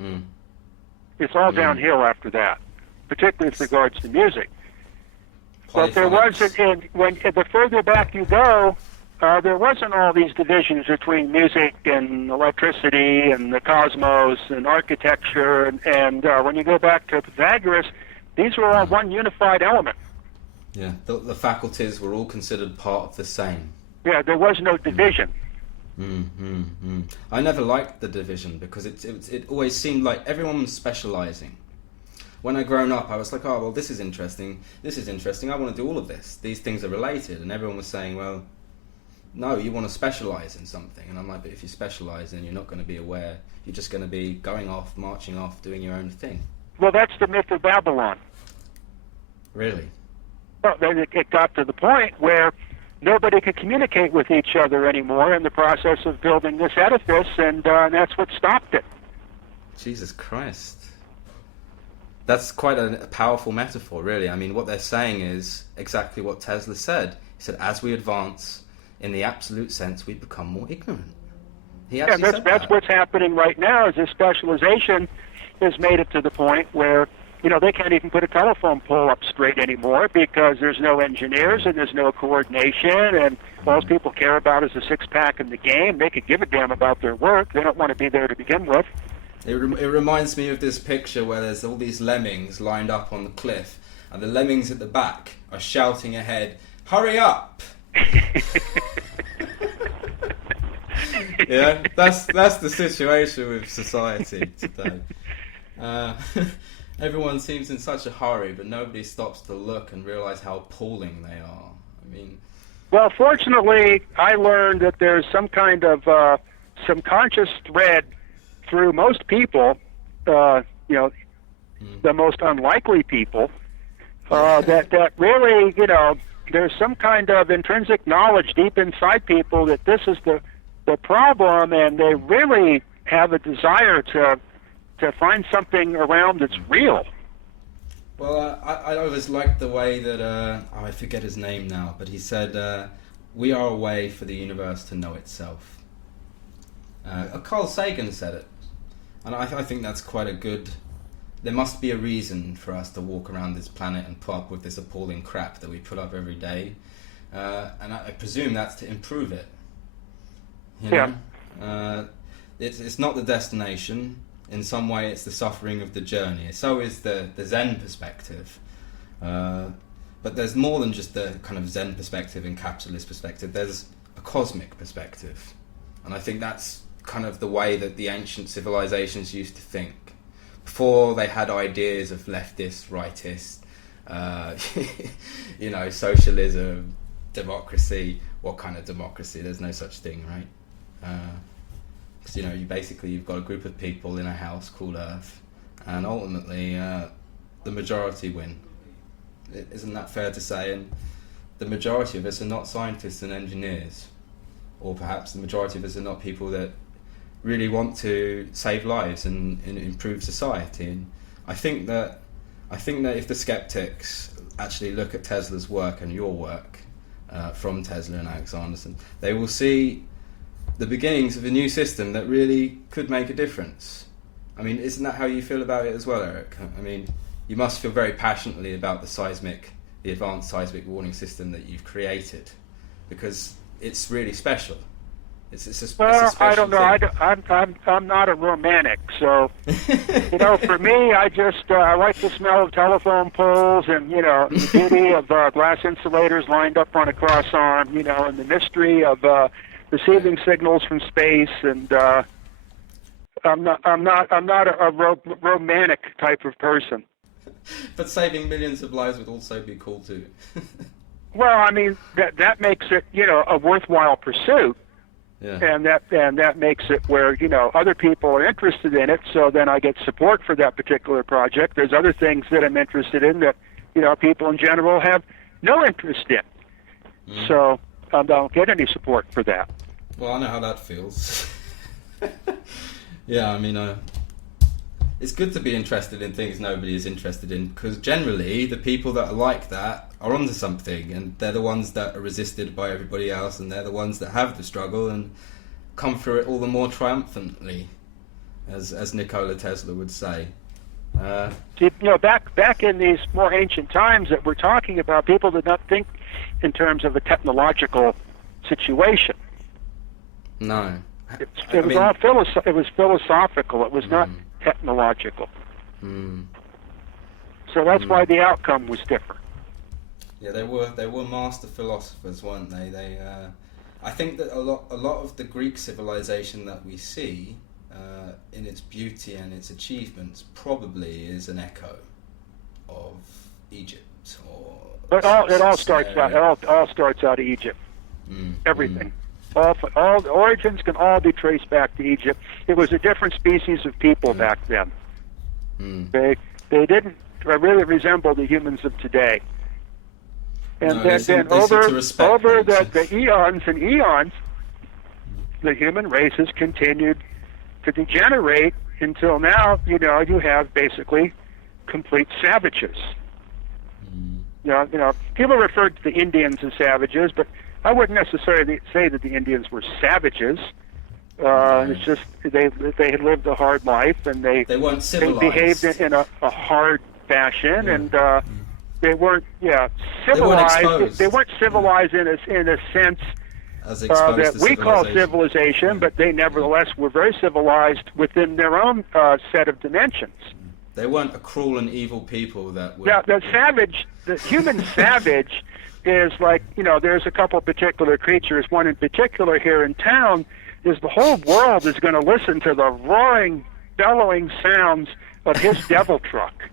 Mm. It's all downhill after that, particularly with regards to music. But there wasn't, the further back you go, there wasn't all these divisions between music and electricity and the cosmos and architecture, and when you go back to Pythagoras, these were all one unified element. Yeah, the faculties were all considered part of the same. Yeah, there was no division. I never liked the division because it always seemed like everyone was specialising. When I grown up, I was like, oh, well, this is interesting, I want to do all of this. These things are related. And everyone was saying, well, no, you want to specialise in something. And I'm like, but if you specialise, then you're not going to be aware. You're just going to be going off, marching off, doing your own thing. Well, that's the myth of Babylon. Really? Well, then it got to the point where nobody could communicate with each other anymore in the process of building this edifice, and that's what stopped it. Jesus Christ. That's quite a powerful metaphor, really. I mean, what they're saying is exactly what Tesla said. He said, as we advance, in the absolute sense, we become more ignorant. He actually said that. That's what's happening right now, is this specialization has made it to the point where they can't even put a telephone pole up straight anymore because there's no engineers and there's no coordination, and all people care about is a six-pack in the game. They could give a damn about their work. They don't want to be there to begin with. It reminds me of this picture where there's all these lemmings lined up on the cliff, and the lemmings at the back are shouting ahead, "Hurry up!" Yeah, that's the situation with society today. Everyone seems in such a hurry, but nobody stops to look and realize how appalling they are. I mean... Well, fortunately, I learned that there's some kind of some conscious thread through most people, the most unlikely people, that really, there's some kind of intrinsic knowledge deep inside people that this is the problem, and they really have a desire to find something around that's real. Well, I always liked the way that, I forget his name now, but he said, we are a way for the universe to know itself. Carl Sagan said it, and I think that's quite a good... There must be a reason for us to walk around this planet and put up with this appalling crap that we put up every day, and I presume that's to improve it. Yeah. It's not the destination. In some way, it's the suffering of the journey. So is the Zen perspective. But there's more than just the kind of Zen perspective and capitalist perspective. There's a cosmic perspective. And I think that's kind of the way that the ancient civilizations used to think. Before they had ideas of leftist, rightist, socialism, democracy. What kind of democracy? There's no such thing, right? Because you've got a group of people in a house called Earth, and ultimately the majority win. Isn't that fair to say? And the majority of us are not scientists and engineers, or perhaps the majority of us are not people that really want to save lives and improve society. And I think that if the skeptics actually look at Tesla's work and your work from Tesla and Alex Anderson, they will see the beginnings of a new system that really could make a difference. I mean, isn't that how you feel about it as well, Eric? I mean, you must feel very passionately about the advanced seismic warning system that you've created, because it's really special. It's a special I don't know. thing. I'm not a romantic, so for me, I like the smell of telephone poles and the beauty of glass insulators lined up on a cross arm, and the mystery of receiving signals from space. And I'm not a romantic type of person. But saving millions of lives would also be cool too. Well, I mean that makes it a worthwhile pursuit. Yeah. And that makes it where other people are interested in it. So then I get support for that particular project. There's other things that I'm interested in that people in general have no interest in. So I don't get any support for that. Well, I know how that feels. Yeah, I mean, it's good to be interested in things nobody is interested in, because generally the people that are like that are onto something, and they're the ones that are resisted by everybody else, and they're the ones that have the struggle and come through it all the more triumphantly, as Nikola Tesla would say. Back in these more ancient times that we're talking about, people did not think in terms of a technological situation. No, it was philosophical. It was not technological. So that's why the outcome was different. Yeah, they were master philosophers, weren't they? I think that a lot of the Greek civilization that we see in its beauty and its achievements probably is an echo of Egypt. But it all starts out of Egypt. Everything. All the origins can all be traced back to Egypt. It was a different species of people back then. They didn't really resemble the humans of today. And then over the eons and eons, the human race has continued to degenerate until now. You have basically complete savages. People referred to the Indians as savages, but I wouldn't necessarily say that the Indians were savages. It's just they had lived a hard life, and they weren't civilized. They behaved in a hard fashion, and they weren't civilized. They weren't civilized in a sense that we call civilization, but they nevertheless were very civilized within their own set of dimensions. They weren't a cruel and evil people that were... Yeah, the human savage is like, there's a couple particular creatures. One in particular here in town is the whole world is going to listen to the roaring, bellowing sounds of his devil truck.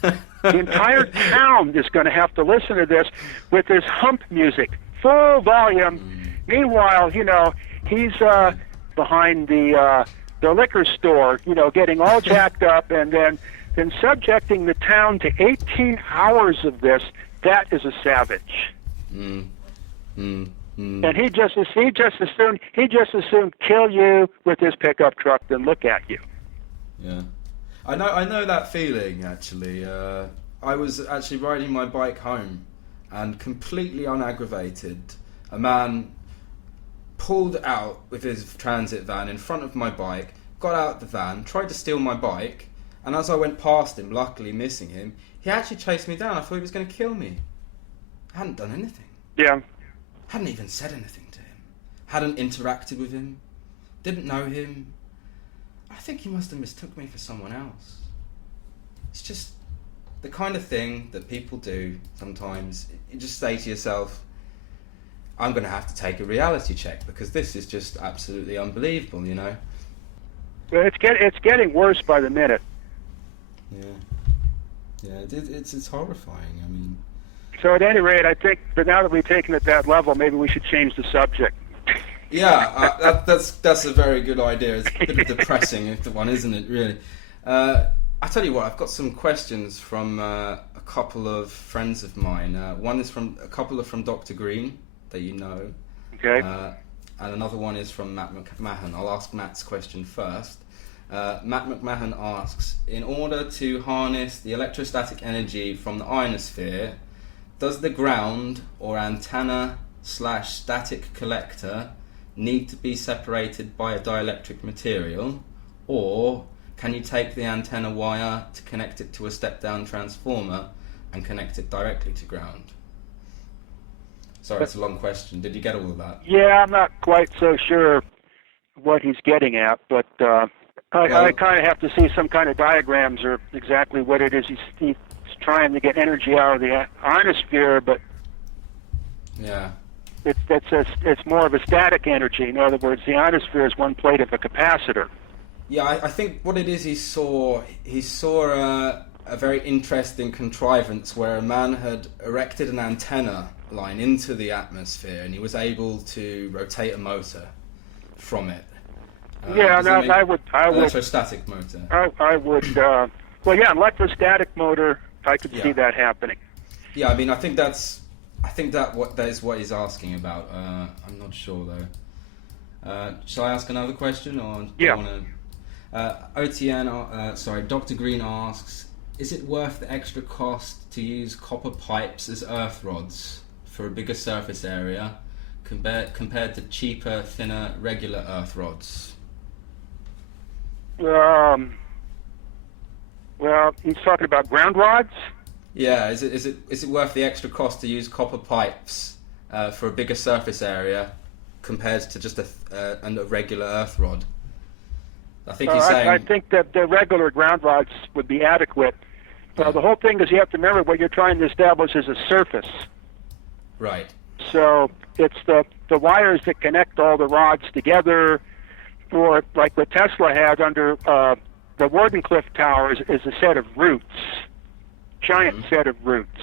The entire town is going to have to listen to this with this hump music, full volume. Meanwhile, he's behind the liquor store, getting all jacked up, and then subjecting the town to 18 hours of this. That is a savage. And he just as soon kill you with his pickup truck than look at you. Yeah, I know that feeling actually. I was actually riding my bike home, and completely unaggravated, a man pulled out with his transit van in front of my bike, got out the van, tried to steal my bike, and as I went past him, luckily missing him, he actually chased me down. I thought he was going to kill me. I hadn't done anything. Yeah. Hadn't even said anything to him. Hadn't interacted with him. Didn't know him. I think he must have mistook me for someone else. It's just the kind of thing that people do sometimes. You just say to yourself, I'm going to have to take a reality check, because this is just absolutely unbelievable, Well, it's getting worse by the minute. Yeah, it's horrifying. I mean, So at any rate, I think that now that we've taken it that level, maybe we should change the subject. Yeah, that's a very good idea. It's a bit depressing, if the one, isn't it? Really. I tell you what, I've got some questions from a couple of friends of mine. One is from a couple of from Dr. Green that you know. Okay. And another one is from Matt McMahon. I'll ask Matt's question first. Matt McMahon asks, in order to harness the electrostatic energy from the ionosphere, does the ground or antenna/static collector need to be separated by a dielectric material, or can you take the antenna wire to connect it to a step-down transformer and connect it directly to ground? Sorry, it's a long question. Did you get all of that? Yeah, I'm not quite so sure what he's getting at, but I kind of have to see some kind of diagrams or exactly what it is he's trying to get energy out of the ionosphere, but yeah, it's more of a static energy. In other words, the ionosphere is one plate of a capacitor. Yeah, I think what it is, he saw a very interesting contrivance where a man had erected an antenna line into the atmosphere, and he was able to rotate a motor from it. I would. Electrostatic motor. I would. Well, yeah, an electrostatic motor. I could see that happening. Yeah, I mean, I think that is what he's asking about. I'm not sure though. Shall I ask another question, or do you want to? Dr. Green asks, is it worth the extra cost to use copper pipes as earth rods for a bigger surface area compared to cheaper, thinner, regular earth rods? Well, he's talking about ground rods. Yeah, is it worth the extra cost to use copper pipes for a bigger surface area compared to just a regular earth rod? I think he's saying. I think that the regular ground rods would be adequate. The whole thing is you have to remember what you're trying to establish is a surface. Right. So it's the wires that connect all the rods together, or like what Tesla had under the Wardenclyffe Tower is a set of roots, giant set of roots.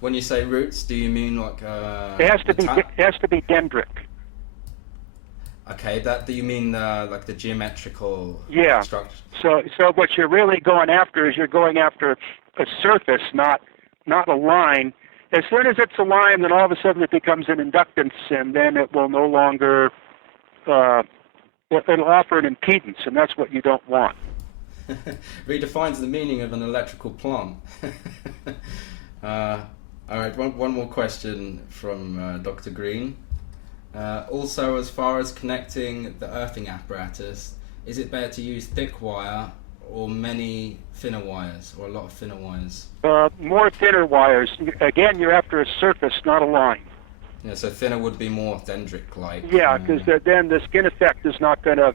When you say roots, do you mean like it has to be dendritic. Okay, do you mean like the geometrical structure? So what you're really going after is you're going after a surface, not a line. As soon as it's a line, then all of a sudden it becomes an inductance, and then it will no longer it'll offer an impedance, and that's what you don't want. Redefines the meaning of an electrical plant. All right, one more question from Dr. Green. Also, as far as connecting the earthing apparatus, is it better to use thick wire or many thinner wires, or a lot of thinner wires? More thinner wires. Again, you're after a surface, not a line. Yeah, so thinner would be more dendritic-like. Yeah, because then the skin effect is not going to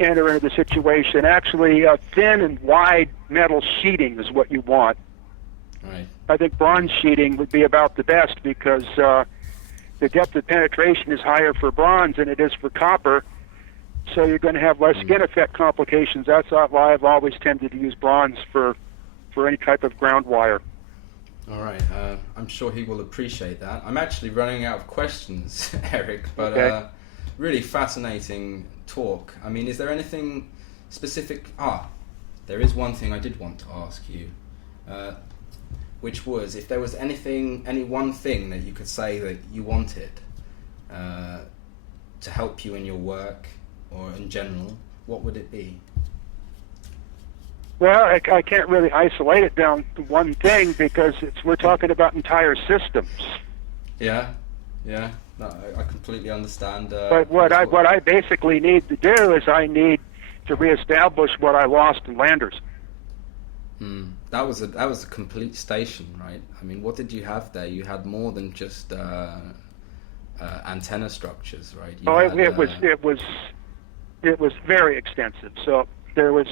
enter into the situation. Actually, thin and wide metal sheeting is what you want. Right. I think bronze sheeting would be about the best because the depth of penetration is higher for bronze than it is for copper, so you're going to have less skin effect complications. That's why I've always tended to use bronze for any type of ground wire. All right, I'm sure he will appreciate that. I'm actually running out of questions, Eric, but really fascinating talk. I mean, is there anything specific? There is one thing I did want to ask you, which was if there was any one thing that you could say that you wanted to help you in your work or in general, what would it be? Well, I can't really isolate it down to one thing because we're talking about entire systems. Yeah. No, I completely understand. But what I basically need to do is I need to reestablish what I lost in Landers. That was a complete station, right? I mean, what did you have there? You had more than just antenna structures, right? It was very extensive. So there was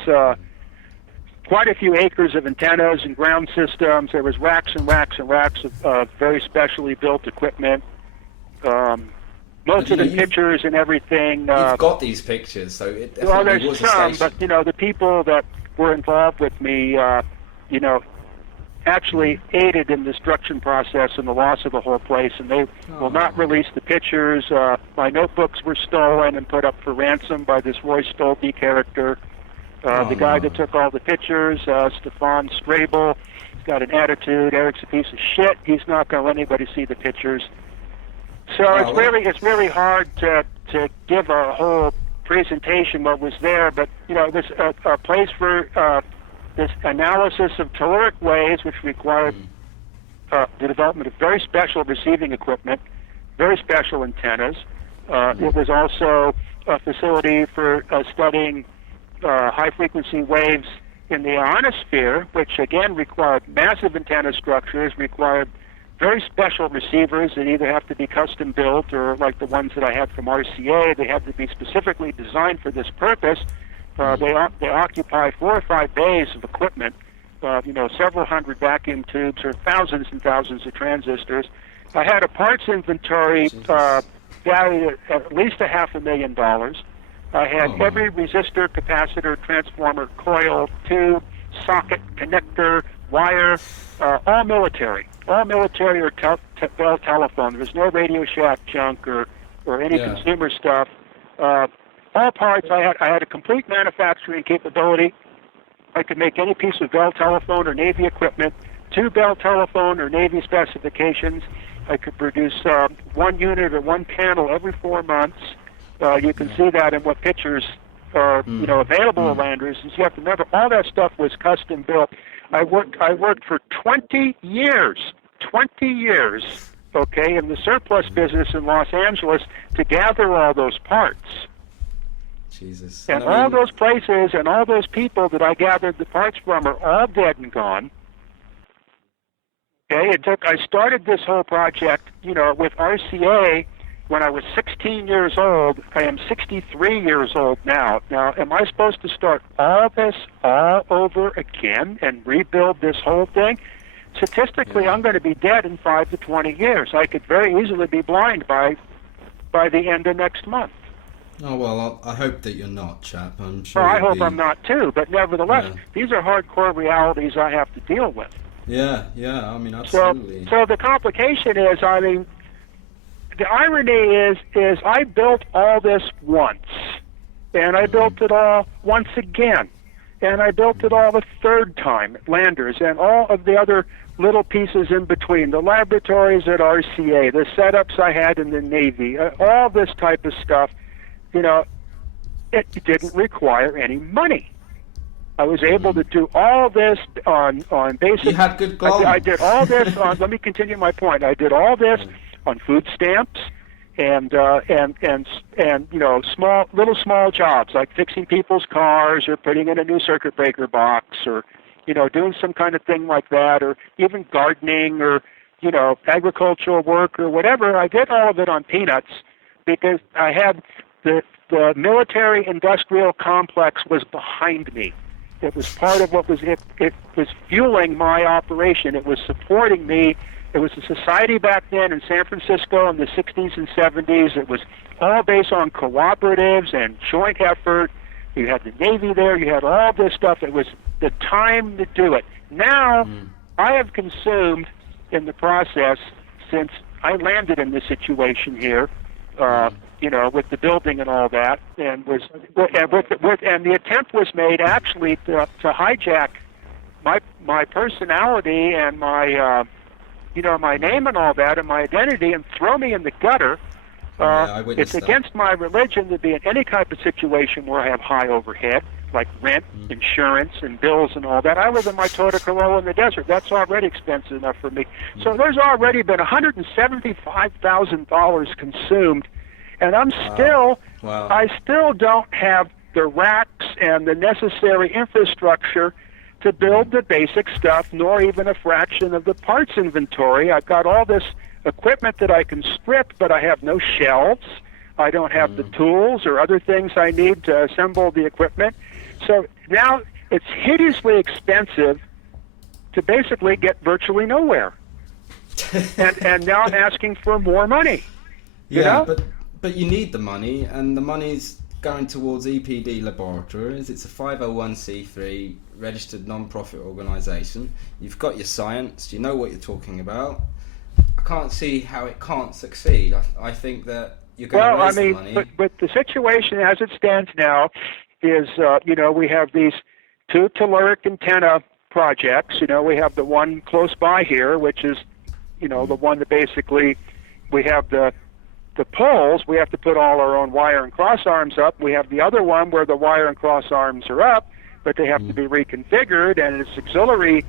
quite a few acres of antennas and ground systems. There was racks and racks and racks of very specially built equipment. Most of the pictures and everything. You've got these pictures, so it definitely was a station. But the people that were involved with me, actually aided in the destruction process and the loss of the whole place, and they will not release the pictures. My notebooks were stolen and put up for ransom by this Roy Stolpe character. The guy that took all the pictures, Stefan Strabel, he's got an attitude. Eric's a piece of shit. He's not going to let anybody see the pictures. So it's really hard to give a whole presentation what was there, but there's a place for this analysis of telluric waves, which required the development of very special receiving equipment, very special antennas. It was also a facility for studying high-frequency waves in the ionosphere, which again required massive antenna structures, required very special receivers that either have to be custom built or like the ones that I had from RCA, they had to be specifically designed for this purpose. They occupy 4 or 5 bays of equipment, several hundred vacuum tubes or thousands and thousands of transistors. I had a parts inventory valued at least $500,000. I had every resistor, capacitor, transformer, coil, tube, socket, connector, wire, all military or Bell telephone. There was no Radio Shack junk or any consumer stuff. All parts. I had a complete manufacturing capability. I could make any piece of Bell telephone or Navy equipment to Bell telephone or Navy specifications. I could produce 1 unit or 1 panel every 4 months. You can see that in what pictures are available at Landers. And so you have to remember, all that stuff was custom built. I worked for 20 years, okay, in the surplus business in Los Angeles to gather all those parts. Jesus. And all those places and all those people that I gathered the parts from are all dead and gone. Okay, I started this whole project, with RCA when I was 16 years old. I am 63 years old now. Now, am I supposed to start all this all over again and rebuild this whole thing? Statistically, I'm going to be dead in 5 to 20 years. I could very easily be blind by the end of next month. Oh, well, I hope that you're not, chap. I'm sure. Well, I hope I'm not too, but nevertheless, these are hardcore realities I have to deal with. Yeah, I mean, absolutely. So the complication is, the irony is I built all this once, and I built it all once again, and I built it all the third time at Landers, and all of the other little pieces in between, the laboratories at RCA, the setups I had in the Navy, all this type of stuff. It didn't require any money. I was able to do all this on basic. You had good global. I did all this on. Let me continue my point. I did all this on food stamps and small jobs like fixing people's cars or putting in a new circuit breaker box or doing some kind of thing like that, or even gardening or agricultural work or whatever. I did all of it on peanuts because I had the military industrial complex was behind me. It was part of what was it was fueling my operation. It was supporting me. It was a society back then in San Francisco in the 60s and 70s. It was all based on cooperatives and joint effort. You had the Navy there. You had all this stuff. It was the time to do it. Now, I have consumed in the process, since I landed in this situation here, with the building and all that, and the attempt was made actually to hijack my personality and my my name and all that and my identity and throw me in the gutter. It's against my religion to be in any type of situation where I have high overhead, like rent, insurance, and bills and all that. I live in my Toyota Corolla in the desert. That's already expensive enough for me. So there's already been $175,000 consumed. And I still don't have the racks and the necessary infrastructure to build the basic stuff, nor even a fraction of the parts inventory. I've got all this equipment that I can strip, but I have no shelves. I don't have the tools or other things I need to assemble the equipment. So now it's hideously expensive to basically get virtually nowhere. and now I'm asking for more money. You know? But you need the money, and the money's going towards EPD Laboratories. It's a 501c3 registered non-profit organisation. You've got your science. You know what you're talking about. I can't see how it can't succeed. I think that you're going to raise the money. But the situation as it stands now is, we have these two telluric antenna projects. We have the one close by here, which is, the one that basically we have the poles. We have to put all our own wire and cross arms up. We have the other one where the wire and cross arms are up, but they have to be reconfigured, and it's auxiliary,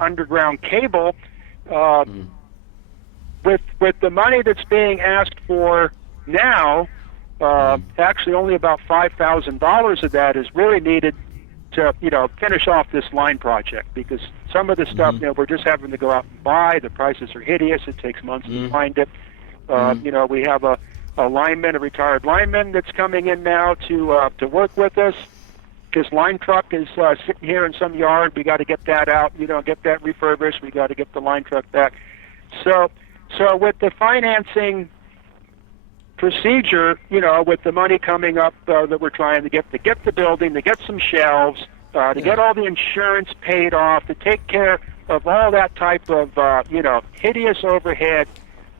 underground cable. With the money that's being asked for now, actually only about $5,000 of that is really needed to, finish off this line project, because some of the stuff, we're just having to go out and buy. The prices are hideous. It takes months to find it. We have a retired lineman that's coming in now to work with us. His line truck is sitting here in some yard. We got to get that out, get that refurbished. We got to get the line truck back. So with the financing procedure, with the money coming up that we're trying to get the building, to get some shelves, to get all the insurance paid off, to take care of all that type of, hideous overhead,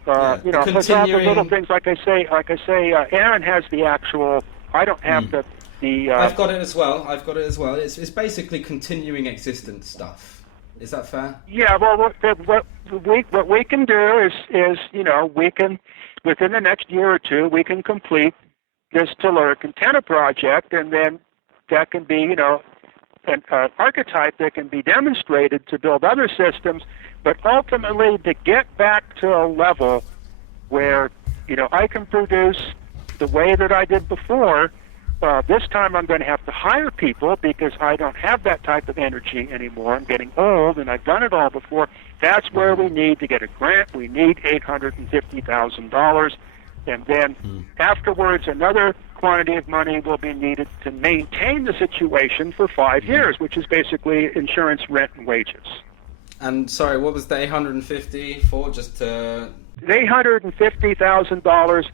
plus all the little things, like I say, Aaron has the actual, I don't have the I've got it as well. It's basically continuing existence stuff. Is that fair? Yeah, well, what we can do is we can, within the next year or two, we can complete this telluric antenna project, and then that can be, an archetype that can be demonstrated to build other systems, but ultimately to get back to a level where, I can produce the way that I did before. This time I'm going to have to hire people because I don't have that type of energy anymore. I'm getting old, and I've done it all before. That's where we need to get a grant. We need $850,000, and then afterwards another quantity of money will be needed to maintain the situation for 5 years, which is basically insurance, rent, and wages. And sorry, what was the $850 for? Just to... $850,000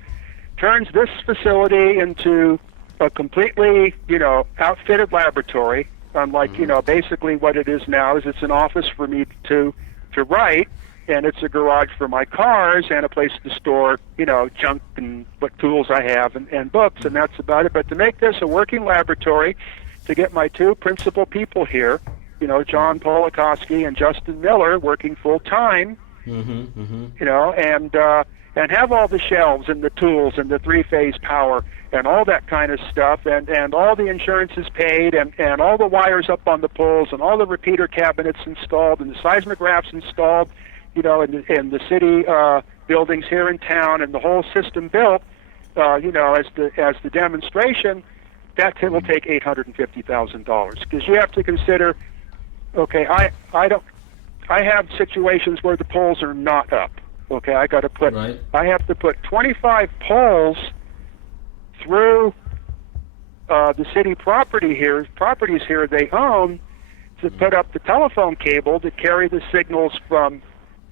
turns this facility into a completely, outfitted laboratory, unlike, basically what it is now is it's an office for me to write, and it's a garage for my cars and a place to store, junk and what tools I have and books, and that's about it. But to make this a working laboratory, to get my two principal people here, John Polakowski and Justin Miller, working full-time, and have all the shelves and the tools and the three-phase power and all that kind of stuff, and all the insurance is paid, and all the wires up on the poles, and all the repeater cabinets installed, and the seismographs installed, in the city buildings here in town, and the whole system built, as the demonstration. That will take $850,000, because you have to consider, okay, I have situations where the poles are not up. Okay, I have to put 25 poles through the city properties here they own, to put up the telephone cable to carry the signals from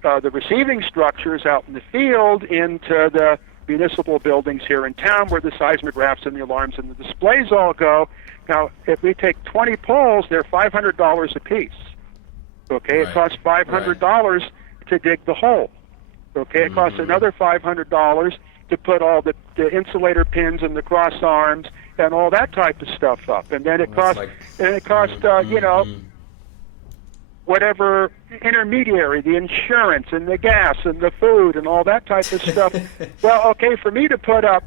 the receiving structures out in the field into the municipal buildings here in town, where the seismographs and the alarms and the displays all go. Now, if we take 20 poles, they're $500 a piece. Okay, it costs $500 to dig the hole. Okay, it costs another $500 to put all the insulator pins and the cross arms and all that type of stuff up, and then it costs whatever intermediary, the insurance and the gas and the food and all that type of stuff. Well, okay, for me to put up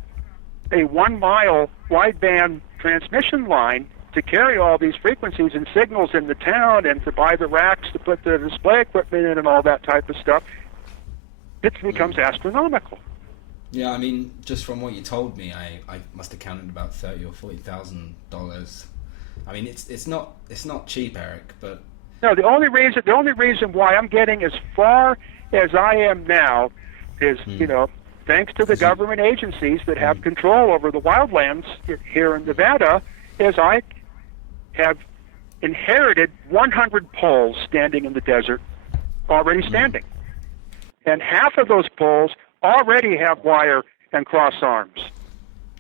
a 1 mile wideband transmission line to carry all these frequencies and signals in the town, and to buy the racks to put the display equipment in and all that type of stuff, it becomes astronomical. Yeah, I mean, just from what you told me, I must have counted about $30,000 or $40,000. I mean, it's not cheap, Eric. But no, the only reason why I'm getting as far as I am now is thanks to the government agencies that have control over the wildlands here in Nevada, is I have inherited 100 poles standing in the desert, already standing. And half of those poles already have wire and cross arms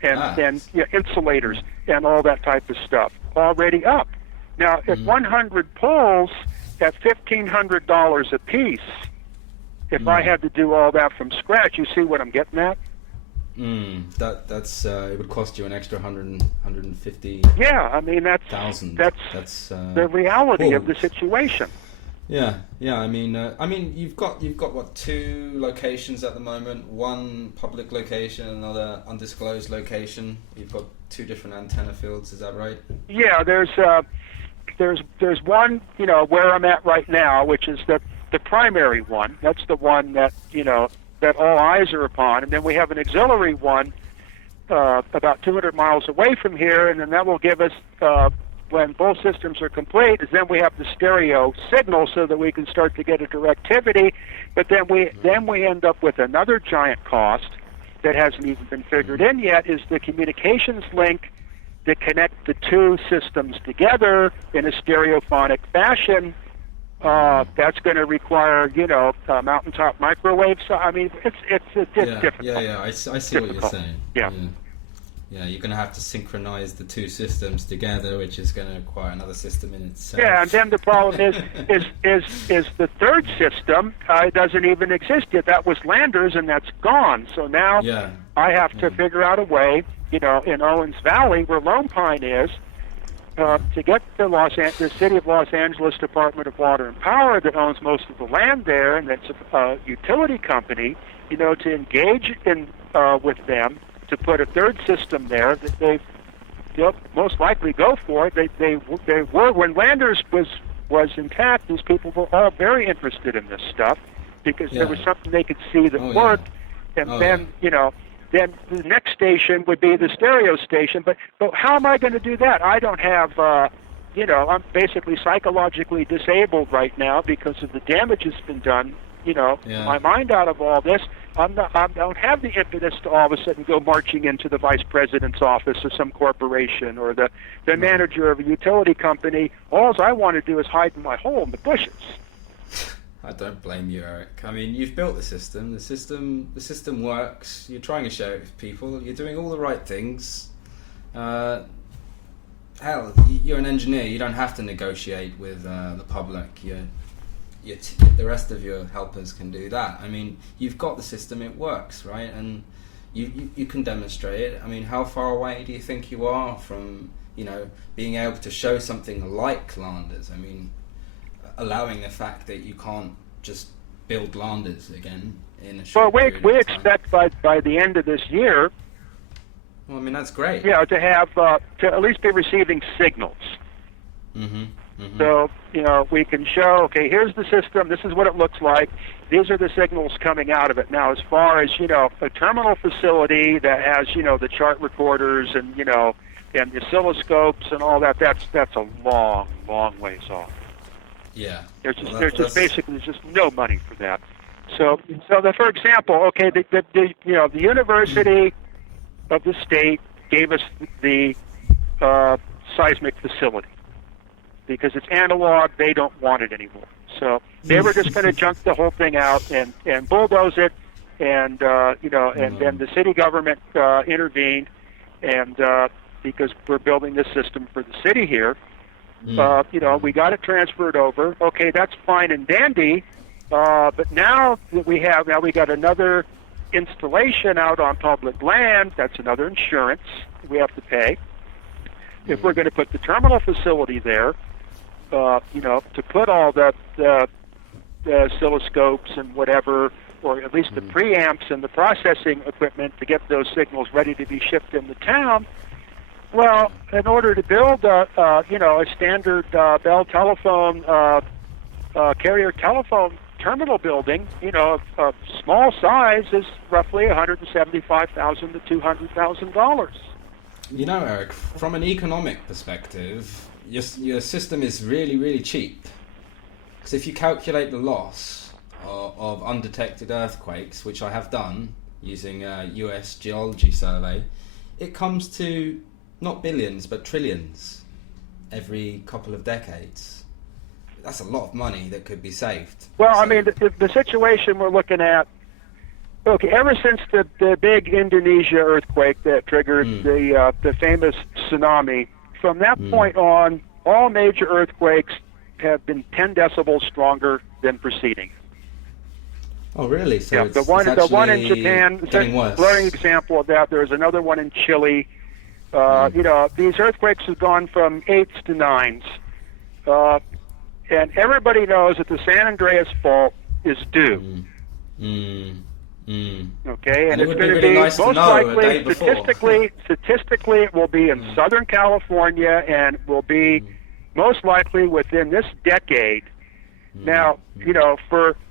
and insulators and all that type of stuff already up. Now, at 100 poles, at $1,500 a piece, if I had to do all that from scratch, you see what I'm getting at? That's it would cost you an extra 150. Yeah, I mean that's the reality of the situation. Yeah. I mean, you've got what, 2 locations at the moment? One public location, another undisclosed location. You've got 2 different antenna fields. Is that right? Yeah, there's one, where I'm at right now, which is the primary one. That's the one that that all eyes are upon, and then we have an auxiliary one about 200 miles away from here, and then that will give us, when both systems are complete, is then we have the stereo signal so that we can start to get a directivity, but then we end up with another giant cost that hasn't even been figured in yet, is the communications link to connect the 2 systems together in a stereophonic fashion. That's going to require, mountaintop microwave. So I mean, it's difficult. Yeah. I see what you're saying. Yeah, you're going to have to synchronize the 2 systems together, which is going to require another system in itself. Yeah, and then the problem is the third system doesn't even exist yet. That was Landers, and that's gone. So now I have to figure out a way, in Owens Valley, where Lone Pine is. To get the City of Los Angeles Department of Water and Power, that owns most of the land there, and that's a utility company, to engage with them to put a third system there that they'll most likely go for. They were, when Landers was intact, these people were all very interested in this stuff because there was something they could see that worked, and then then the next station would be the stereo station. But how am I going to do that? I don't have, I'm basically psychologically disabled right now because of the damage that's been done. My mind out of all this. I don't have the impetus to all of a sudden go marching into the vice president's office of some corporation or the manager of a utility company. All I want to do is hide in my hole in the bushes. I don't blame you, Eric. I mean, you've built the system. The system works. You're trying to share it with people. You're doing all the right things. Hell, you're an engineer. You don't have to negotiate with the public. The rest of your helpers can do that. I mean, you've got the system. It works, right? And you can demonstrate it. I mean, how far away do you think you are from being able to show something like Landers? I mean, allowing the fact that you can't just build Landers again in a short period of time. We expect by the end of this year. Well, I mean, that's great. Yeah, to have to at least be receiving signals. So we can show, okay, here's the system. This is what it looks like. These are the signals coming out of it. Now, as far as a terminal facility that has the chart recorders and and the oscilloscopes and all that, that's a long ways off. Yeah. There's just basically no money for that. So for example, okay, the University of the State gave us the seismic facility because it's analog. They don't want it anymore. So they were just going to junk the whole thing out and bulldoze it, and then the city government intervened, and because we're building this system for the city here. We got it transferred over. Okay, that's fine and dandy. But now that we got another installation out on public land. That's another insurance we have to pay. If we're going to put the terminal facility there, to put all the oscilloscopes and whatever, or at least the preamps and the processing equipment to get those signals ready to be shipped into town. Well, in order to build a standard Bell telephone carrier telephone terminal building, of small size is roughly $175,000 to $200,000. Eric, from an economic perspective, your system is really, really cheap. Because if you calculate the loss of undetected earthquakes, which I have done using a US Geology Survey, it comes to not billions, but trillions every couple of decades. That's a lot of money that could be saved. Well, I mean, the situation we're looking at, okay, ever since the big Indonesia earthquake that triggered the famous tsunami, from that point on, all major earthquakes have been 10 decibels stronger than preceding. Oh, really? So yeah, it's, the one in Japan, getting worse. Glaring example of that. There's another one in Chile. You know, these earthquakes have gone from 8s to 9s. And everybody knows that the San Andreas fault is due. Okay, and it's going to be nice most likely, statistically, it will be in Southern California, and will be most likely within this decade. Now, you know,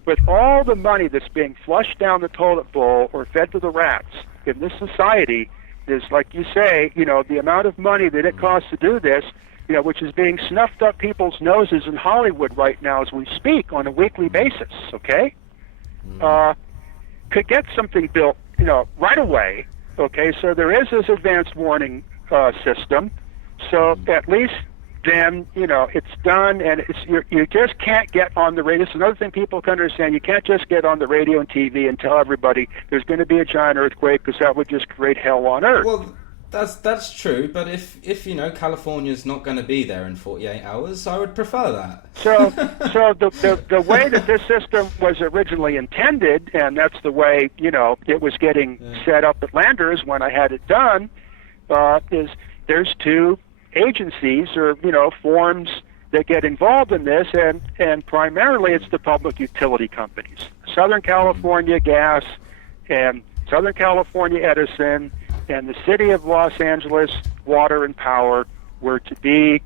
with all the money that's being flushed down the toilet bowl or fed to the rats in this society, is, like you say, you know, the amount of money that it costs to do this, you know, which is being snuffed up people's noses in Hollywood right now as we speak on a weekly basis, okay? Could get something built, you know, right away, okay? So there is this advanced warning system, so at least then, you know, it's done, and you just can't get on the radio. It's another thing people can understand. You can't just get on the radio and TV and tell everybody there's going to be a giant earthquake, because that would just create hell on earth. Well, that's true, but if you know, California's not going to be there in 48 hours, I would prefer that. So the way that this system was originally intended, and that's the way, you know, it was getting set up at Landers when I had it done, is there's two agencies, or, you know, forms that get involved in this, and primarily it's the public utility companies. Southern California Gas and Southern California Edison and the City of Los Angeles Water and Power were to be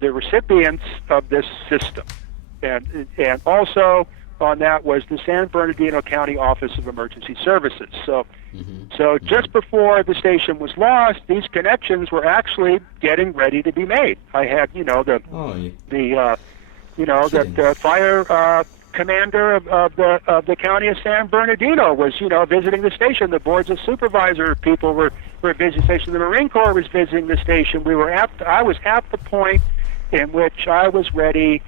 the recipients of this system. And also on that was the San Bernardino County Office of Emergency Services. So just before the station was lost, these connections were actually getting ready to be made. I had, you know, the fire commander of the county of San Bernardino was, you know, visiting the station. The boards of supervisor people were visiting the station. The Marine Corps was visiting the station. I was at the point in which I was ready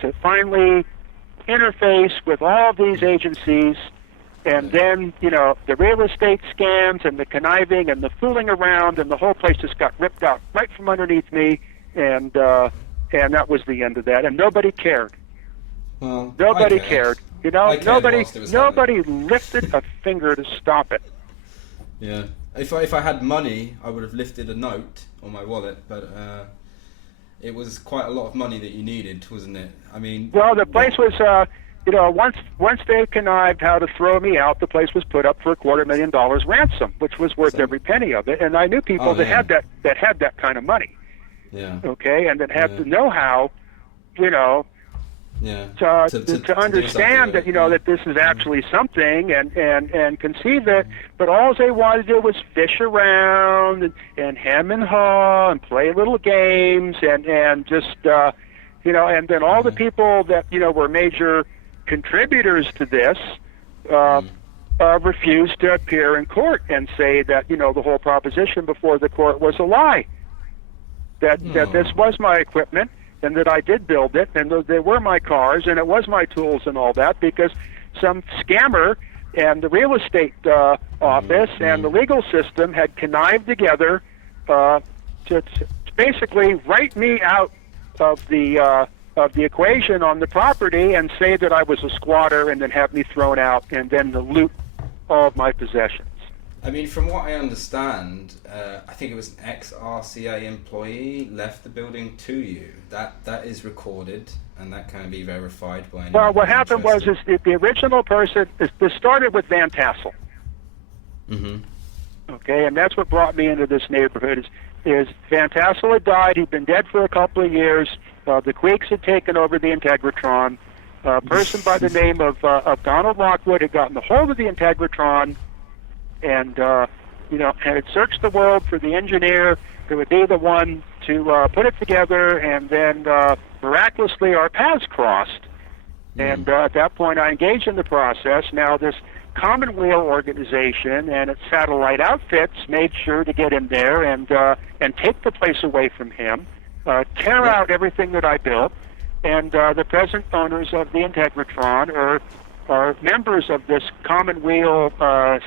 to finally interface with all of these agencies, and then, you know, the real estate scams and the conniving and the fooling around, and the whole place just got ripped out right from underneath me, and that was the end of that, and nobody cared. Well, nobody cared. You know, nobody happening. lifted a finger to stop it. Yeah. If I had money, I would have lifted a note on my wallet, but it was quite a lot of money that you needed, wasn't it? I mean, well, the place was, you know, once they connived how to throw me out, the place was put up for $250,000 ransom, which was worth every penny of it. And I knew people that had that kind of money. Yeah. Okay, and that had the know-how, you know, to understand that, you know, that this is actually something, and conceive it. But all they wanted to do was fish around and hem and haw and play little games, and just, you know, and then all the people that, you know, were major contributors to this refused to appear in court and say that, you know, the whole proposition before the court was a lie, that this was my equipment, and that I did build it, and they were my cars, and it was my tools and all that, because some scammer and the real estate office and the legal system had connived together to basically write me out of the equation on the property, and say that I was a squatter, and then have me thrown out, and then to loot all of my possessions. I mean, from what I understand, I think it was an ex-RCA employee left the building to you. That is recorded, and that can be verified by anyone. Well, what happened was the original person, this started with Van Tassel. Okay, and that's what brought me into this neighborhood, is Van Tassel had died. He'd been dead for a couple of years. The Quakes had taken over the Integratron. A person by the name of Donald Lockwood had gotten a hold of the Integratron, and you know, had searched the world for the engineer who would be the one to put it together, and then miraculously our paths crossed. And at that point I engaged in the process. Now this Commonweal organization and its satellite outfits made sure to get in there and take the place away from him, tear out everything that I built, and the present owners of the Integratron are members of this Commonweal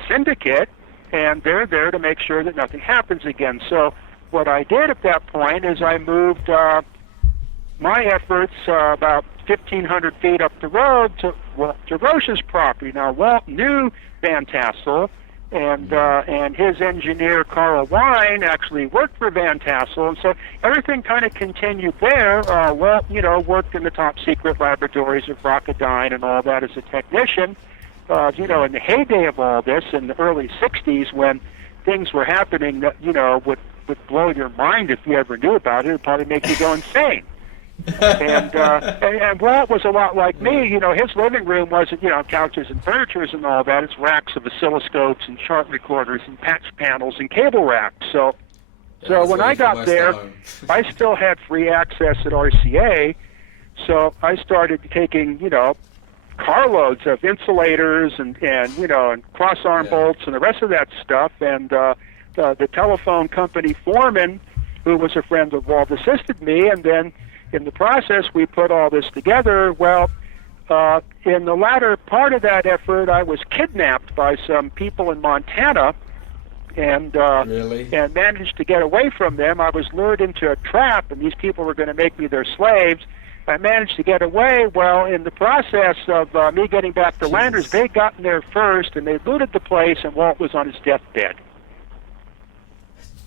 syndicate, and they're there to make sure that nothing happens again. So what I did at that point is I moved my efforts about 1,500 feet up the road to Roche's property. Now, Walt knew Van Tassel, and his engineer Carl Wine actually worked for Van Tassel, and so everything kind of continued there. Walt, worked in the top secret laboratories of Rocketdyne and all that as a technician. In the heyday of all this, in the early '60s, when things were happening that would blow your mind if you ever knew about it. It'd probably make you go insane. And Walt was a lot like me. His living room wasn't, couches and furnitures and all that. It's racks of oscilloscopes and chart recorders and patch panels and cable racks. So when I got there, I still had free access at RCA. So I started taking, carloads of insulators and cross-arm bolts and the rest of that stuff. And the telephone company foreman, who was a friend of Walt, assisted me. And then in the process, we put all this together. Well, in the latter part of that effort, I was kidnapped by some people in Montana and and managed to get away from them. I was lured into a trap, and these people were going to make me their slaves. I managed to get away. Well, in the process of me getting back to Landers, they'd gotten there first, and they looted the place, and Walt was on his deathbed.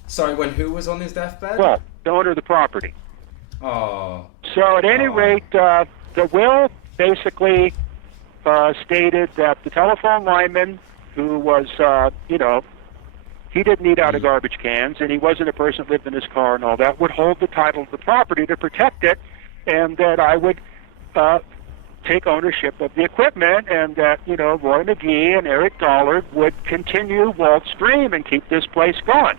Sorry, who was on his deathbed? Well, the owner of the property. Oh. So at any rate, the will basically stated that the telephone lineman, who was, he didn't eat out of garbage cans, and he wasn't a person that lived in his car and all that, would hold the title of the property to protect it, and that I would take ownership of the equipment, and that, Roy McGee and Eric Dollard would continue Walt's dream and keep this place going.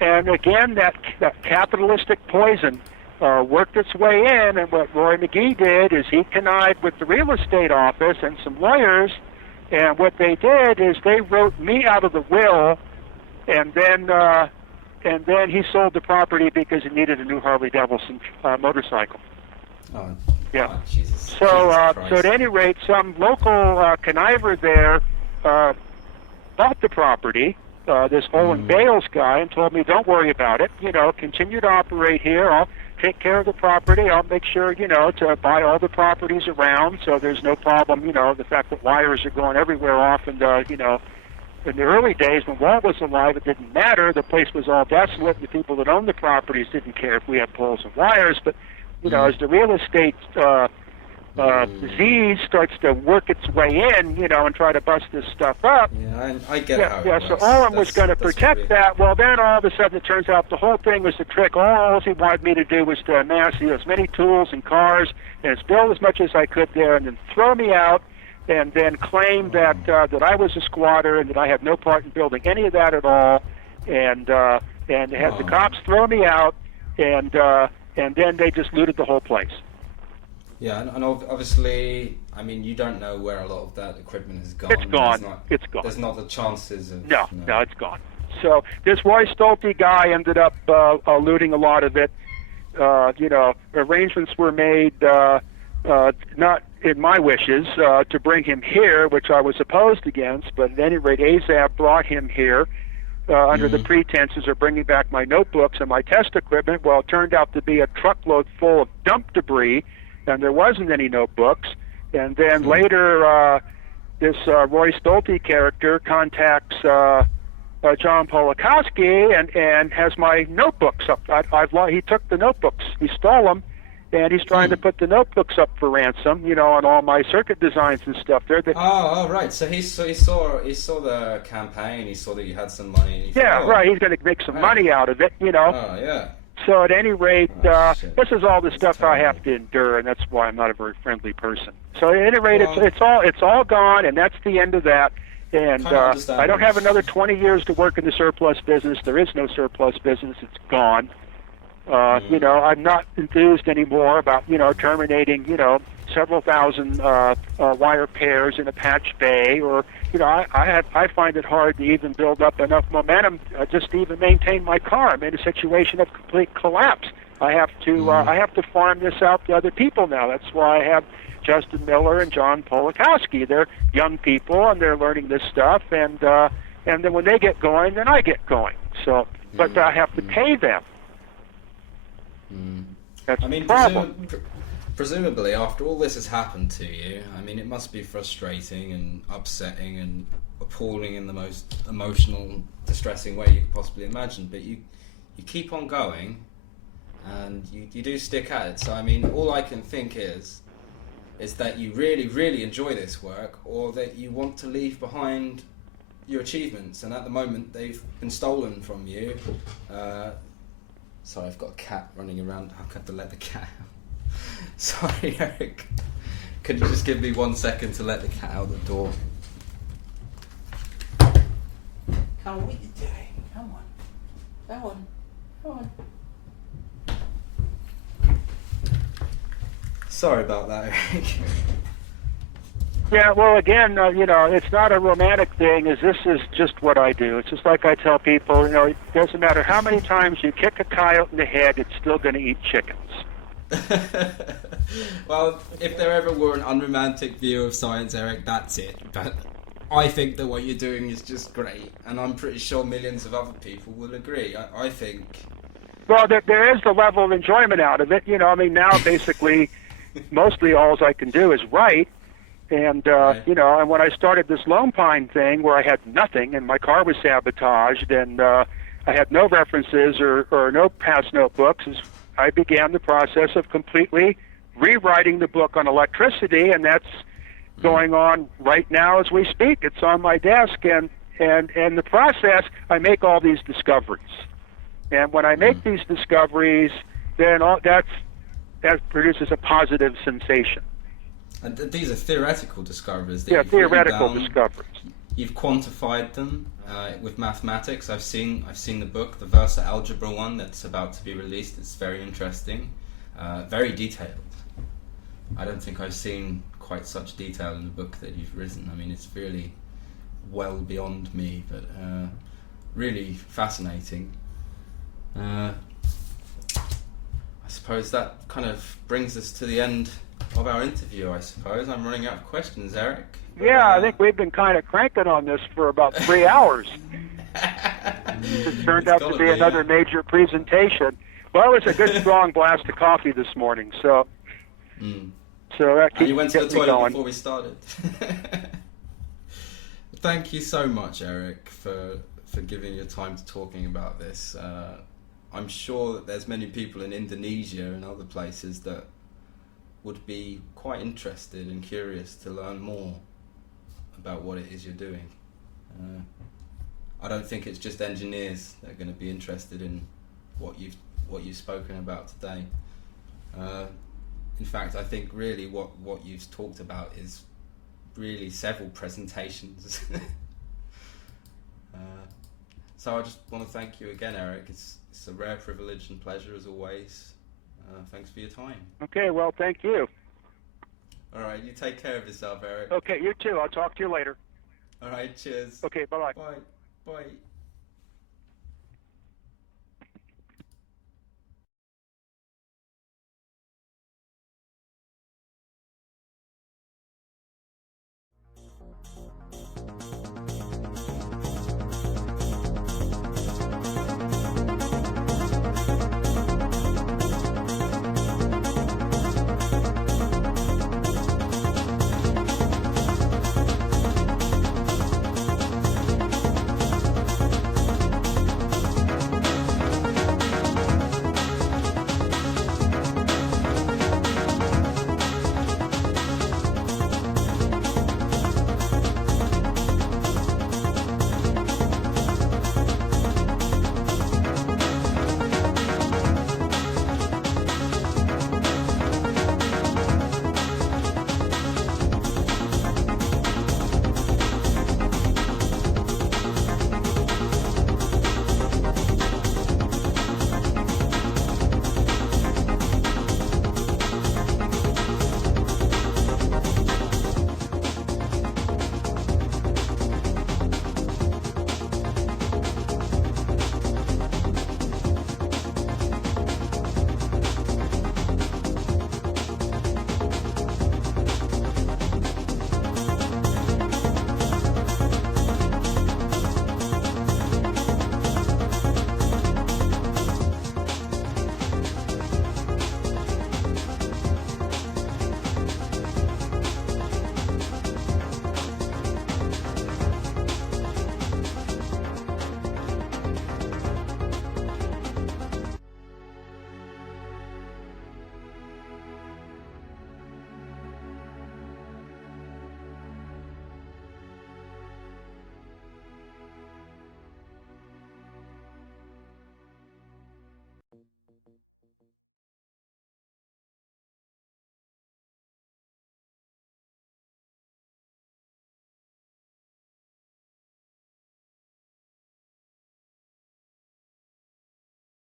And again, that capitalistic poison worked its way in, and what Roy McGee did is he connived with the real estate office and some lawyers, and what they did is they wrote me out of the will, and then he sold the property because he needed a new Harley Davidson motorcycle. Oh, yeah. God, Jesus. So at any rate, some local conniver there bought the property. This Owen Bales guy, and told me, don't worry about it, continue to operate here, I'll take care of the property, I'll make sure, to buy all the properties around, so there's no problem, the fact that wires are going everywhere off, and, in the early days when Walt was alive, it didn't matter, the place was all desolate, the people that owned the properties didn't care if we had poles and wires, but, as the real estate disease starts to work its way in, and try to bust this stuff up. Yeah, I get how it works. So Owen was going to protect that. Well, then all of a sudden it turns out the whole thing was a trick. All he wanted me to do was to amass as many tools and cars and build as much as I could there, and then throw me out, and then claim that I was a squatter and that I had no part in building any of that at all, and had the cops throw me out, and then they just looted the whole place. Yeah, and obviously, I mean, you don't know where a lot of that equipment has gone. It's gone. It's gone. There's not the chances of... No, it's gone. So this Roy Stolte guy ended up looting a lot of it. Arrangements were made, not in my wishes, to bring him here, which I was opposed against, but at any rate, AZAB brought him here under the pretenses of bringing back my notebooks and my test equipment. Well, it turned out to be a truckload full of dump debris, and there wasn't any notebooks. And then later, this Roy Stolte character contacts John Polakowski and has my notebooks up. He took the notebooks. He stole them, and he's trying to put the notebooks up for ransom, on all my circuit designs and stuff there. Right. So he saw the campaign. He saw that you had some money. And he thought, right. He's going to make some money out of it, Oh, yeah. So at any rate, this is all the stuff I have to endure, and that's why I'm not a very friendly person. So at any rate, it's all gone, and that's the end of that. And I don't have another 20 years to work in the surplus business. There is no surplus business. It's gone. I'm not enthused anymore about, terminating, several thousand wire pairs in a patch bay, or, I find it hard to even build up enough momentum just to even maintain my car. I'm in a situation of complete collapse. I have to farm this out to other people now. That's why I have Justin Miller and John Polakowski. They're young people, and they're learning this stuff, and then when they get going, then I get going. So, but I have to pay them. That's I mean, the problem. presumably, after all this has happened to you, I mean, it must be frustrating and upsetting and appalling in the most emotional, distressing way you could possibly imagine. But you keep on going, and you do stick at it. So, I mean, all I can think is that you really, really enjoy this work, or that you want to leave behind your achievements, and at the moment they've been stolen from you. Sorry, I've got a cat running around. I've got to let the cat out. Sorry, Eric. Could you just give me 1 second to let the cat out the door? Come on, what are you doing? Come on. Come on. Come on. Sorry about that, Eric. Yeah, well, again, it's not a romantic thing. This is just what I do. It's just like I tell people, it doesn't matter how many times you kick a coyote in the head, it's still going to eat chickens. Well, if there ever were an unromantic view of science, Eric, that's it. But I think that what you're doing is just great, and I'm pretty sure millions of other people will agree. I think... Well, there is the level of enjoyment out of it. Now basically, mostly all I can do is write. And, Right. And when I started this Lone Pine thing where I had nothing and my car was sabotaged and I had no references or no past notebooks, I began the process of completely rewriting the book on electricity, and that's going on right now as we speak. It's on my desk, and the process, I make all these discoveries. And when I make these discoveries, then that produces a positive sensation. And these are theoretical discoveries. That Yeah, you've written theoretical down. discoveries. You've quantified them with mathematics. I've seen the book, the Versa algebra one that's about to be released. It's very interesting, very detailed. I don't think I've seen quite such detail in the book that you've written. I mean, it's really well beyond me, but really fascinating. I suppose that kind of brings us to the end of our interview, I suppose. I'm running out of questions, Eric. But, Yeah, I think we've been kind of cranking on this for about 3 hours. It turned out to be another major presentation. Well, it was a good strong blast of coffee this morning, so that keeps and you went to the me toilet going. before we started. Thank you so much, Eric, for giving your time to talking about this. I'm sure that there's many people in Indonesia and other places that would be quite interested and curious to learn more about what it is you're doing. I don't think it's just engineers that are going to be interested in what you've spoken about today. In fact, I think really what you've talked about is really several presentations. So I just want to thank you again, Eric. It's a rare privilege and pleasure as always. Thanks for your time. Okay, well, thank you. All right, you take care of yourself, Eric. Okay, you too. I'll talk to you later. All right, cheers. Okay, bye-bye. Bye. Bye.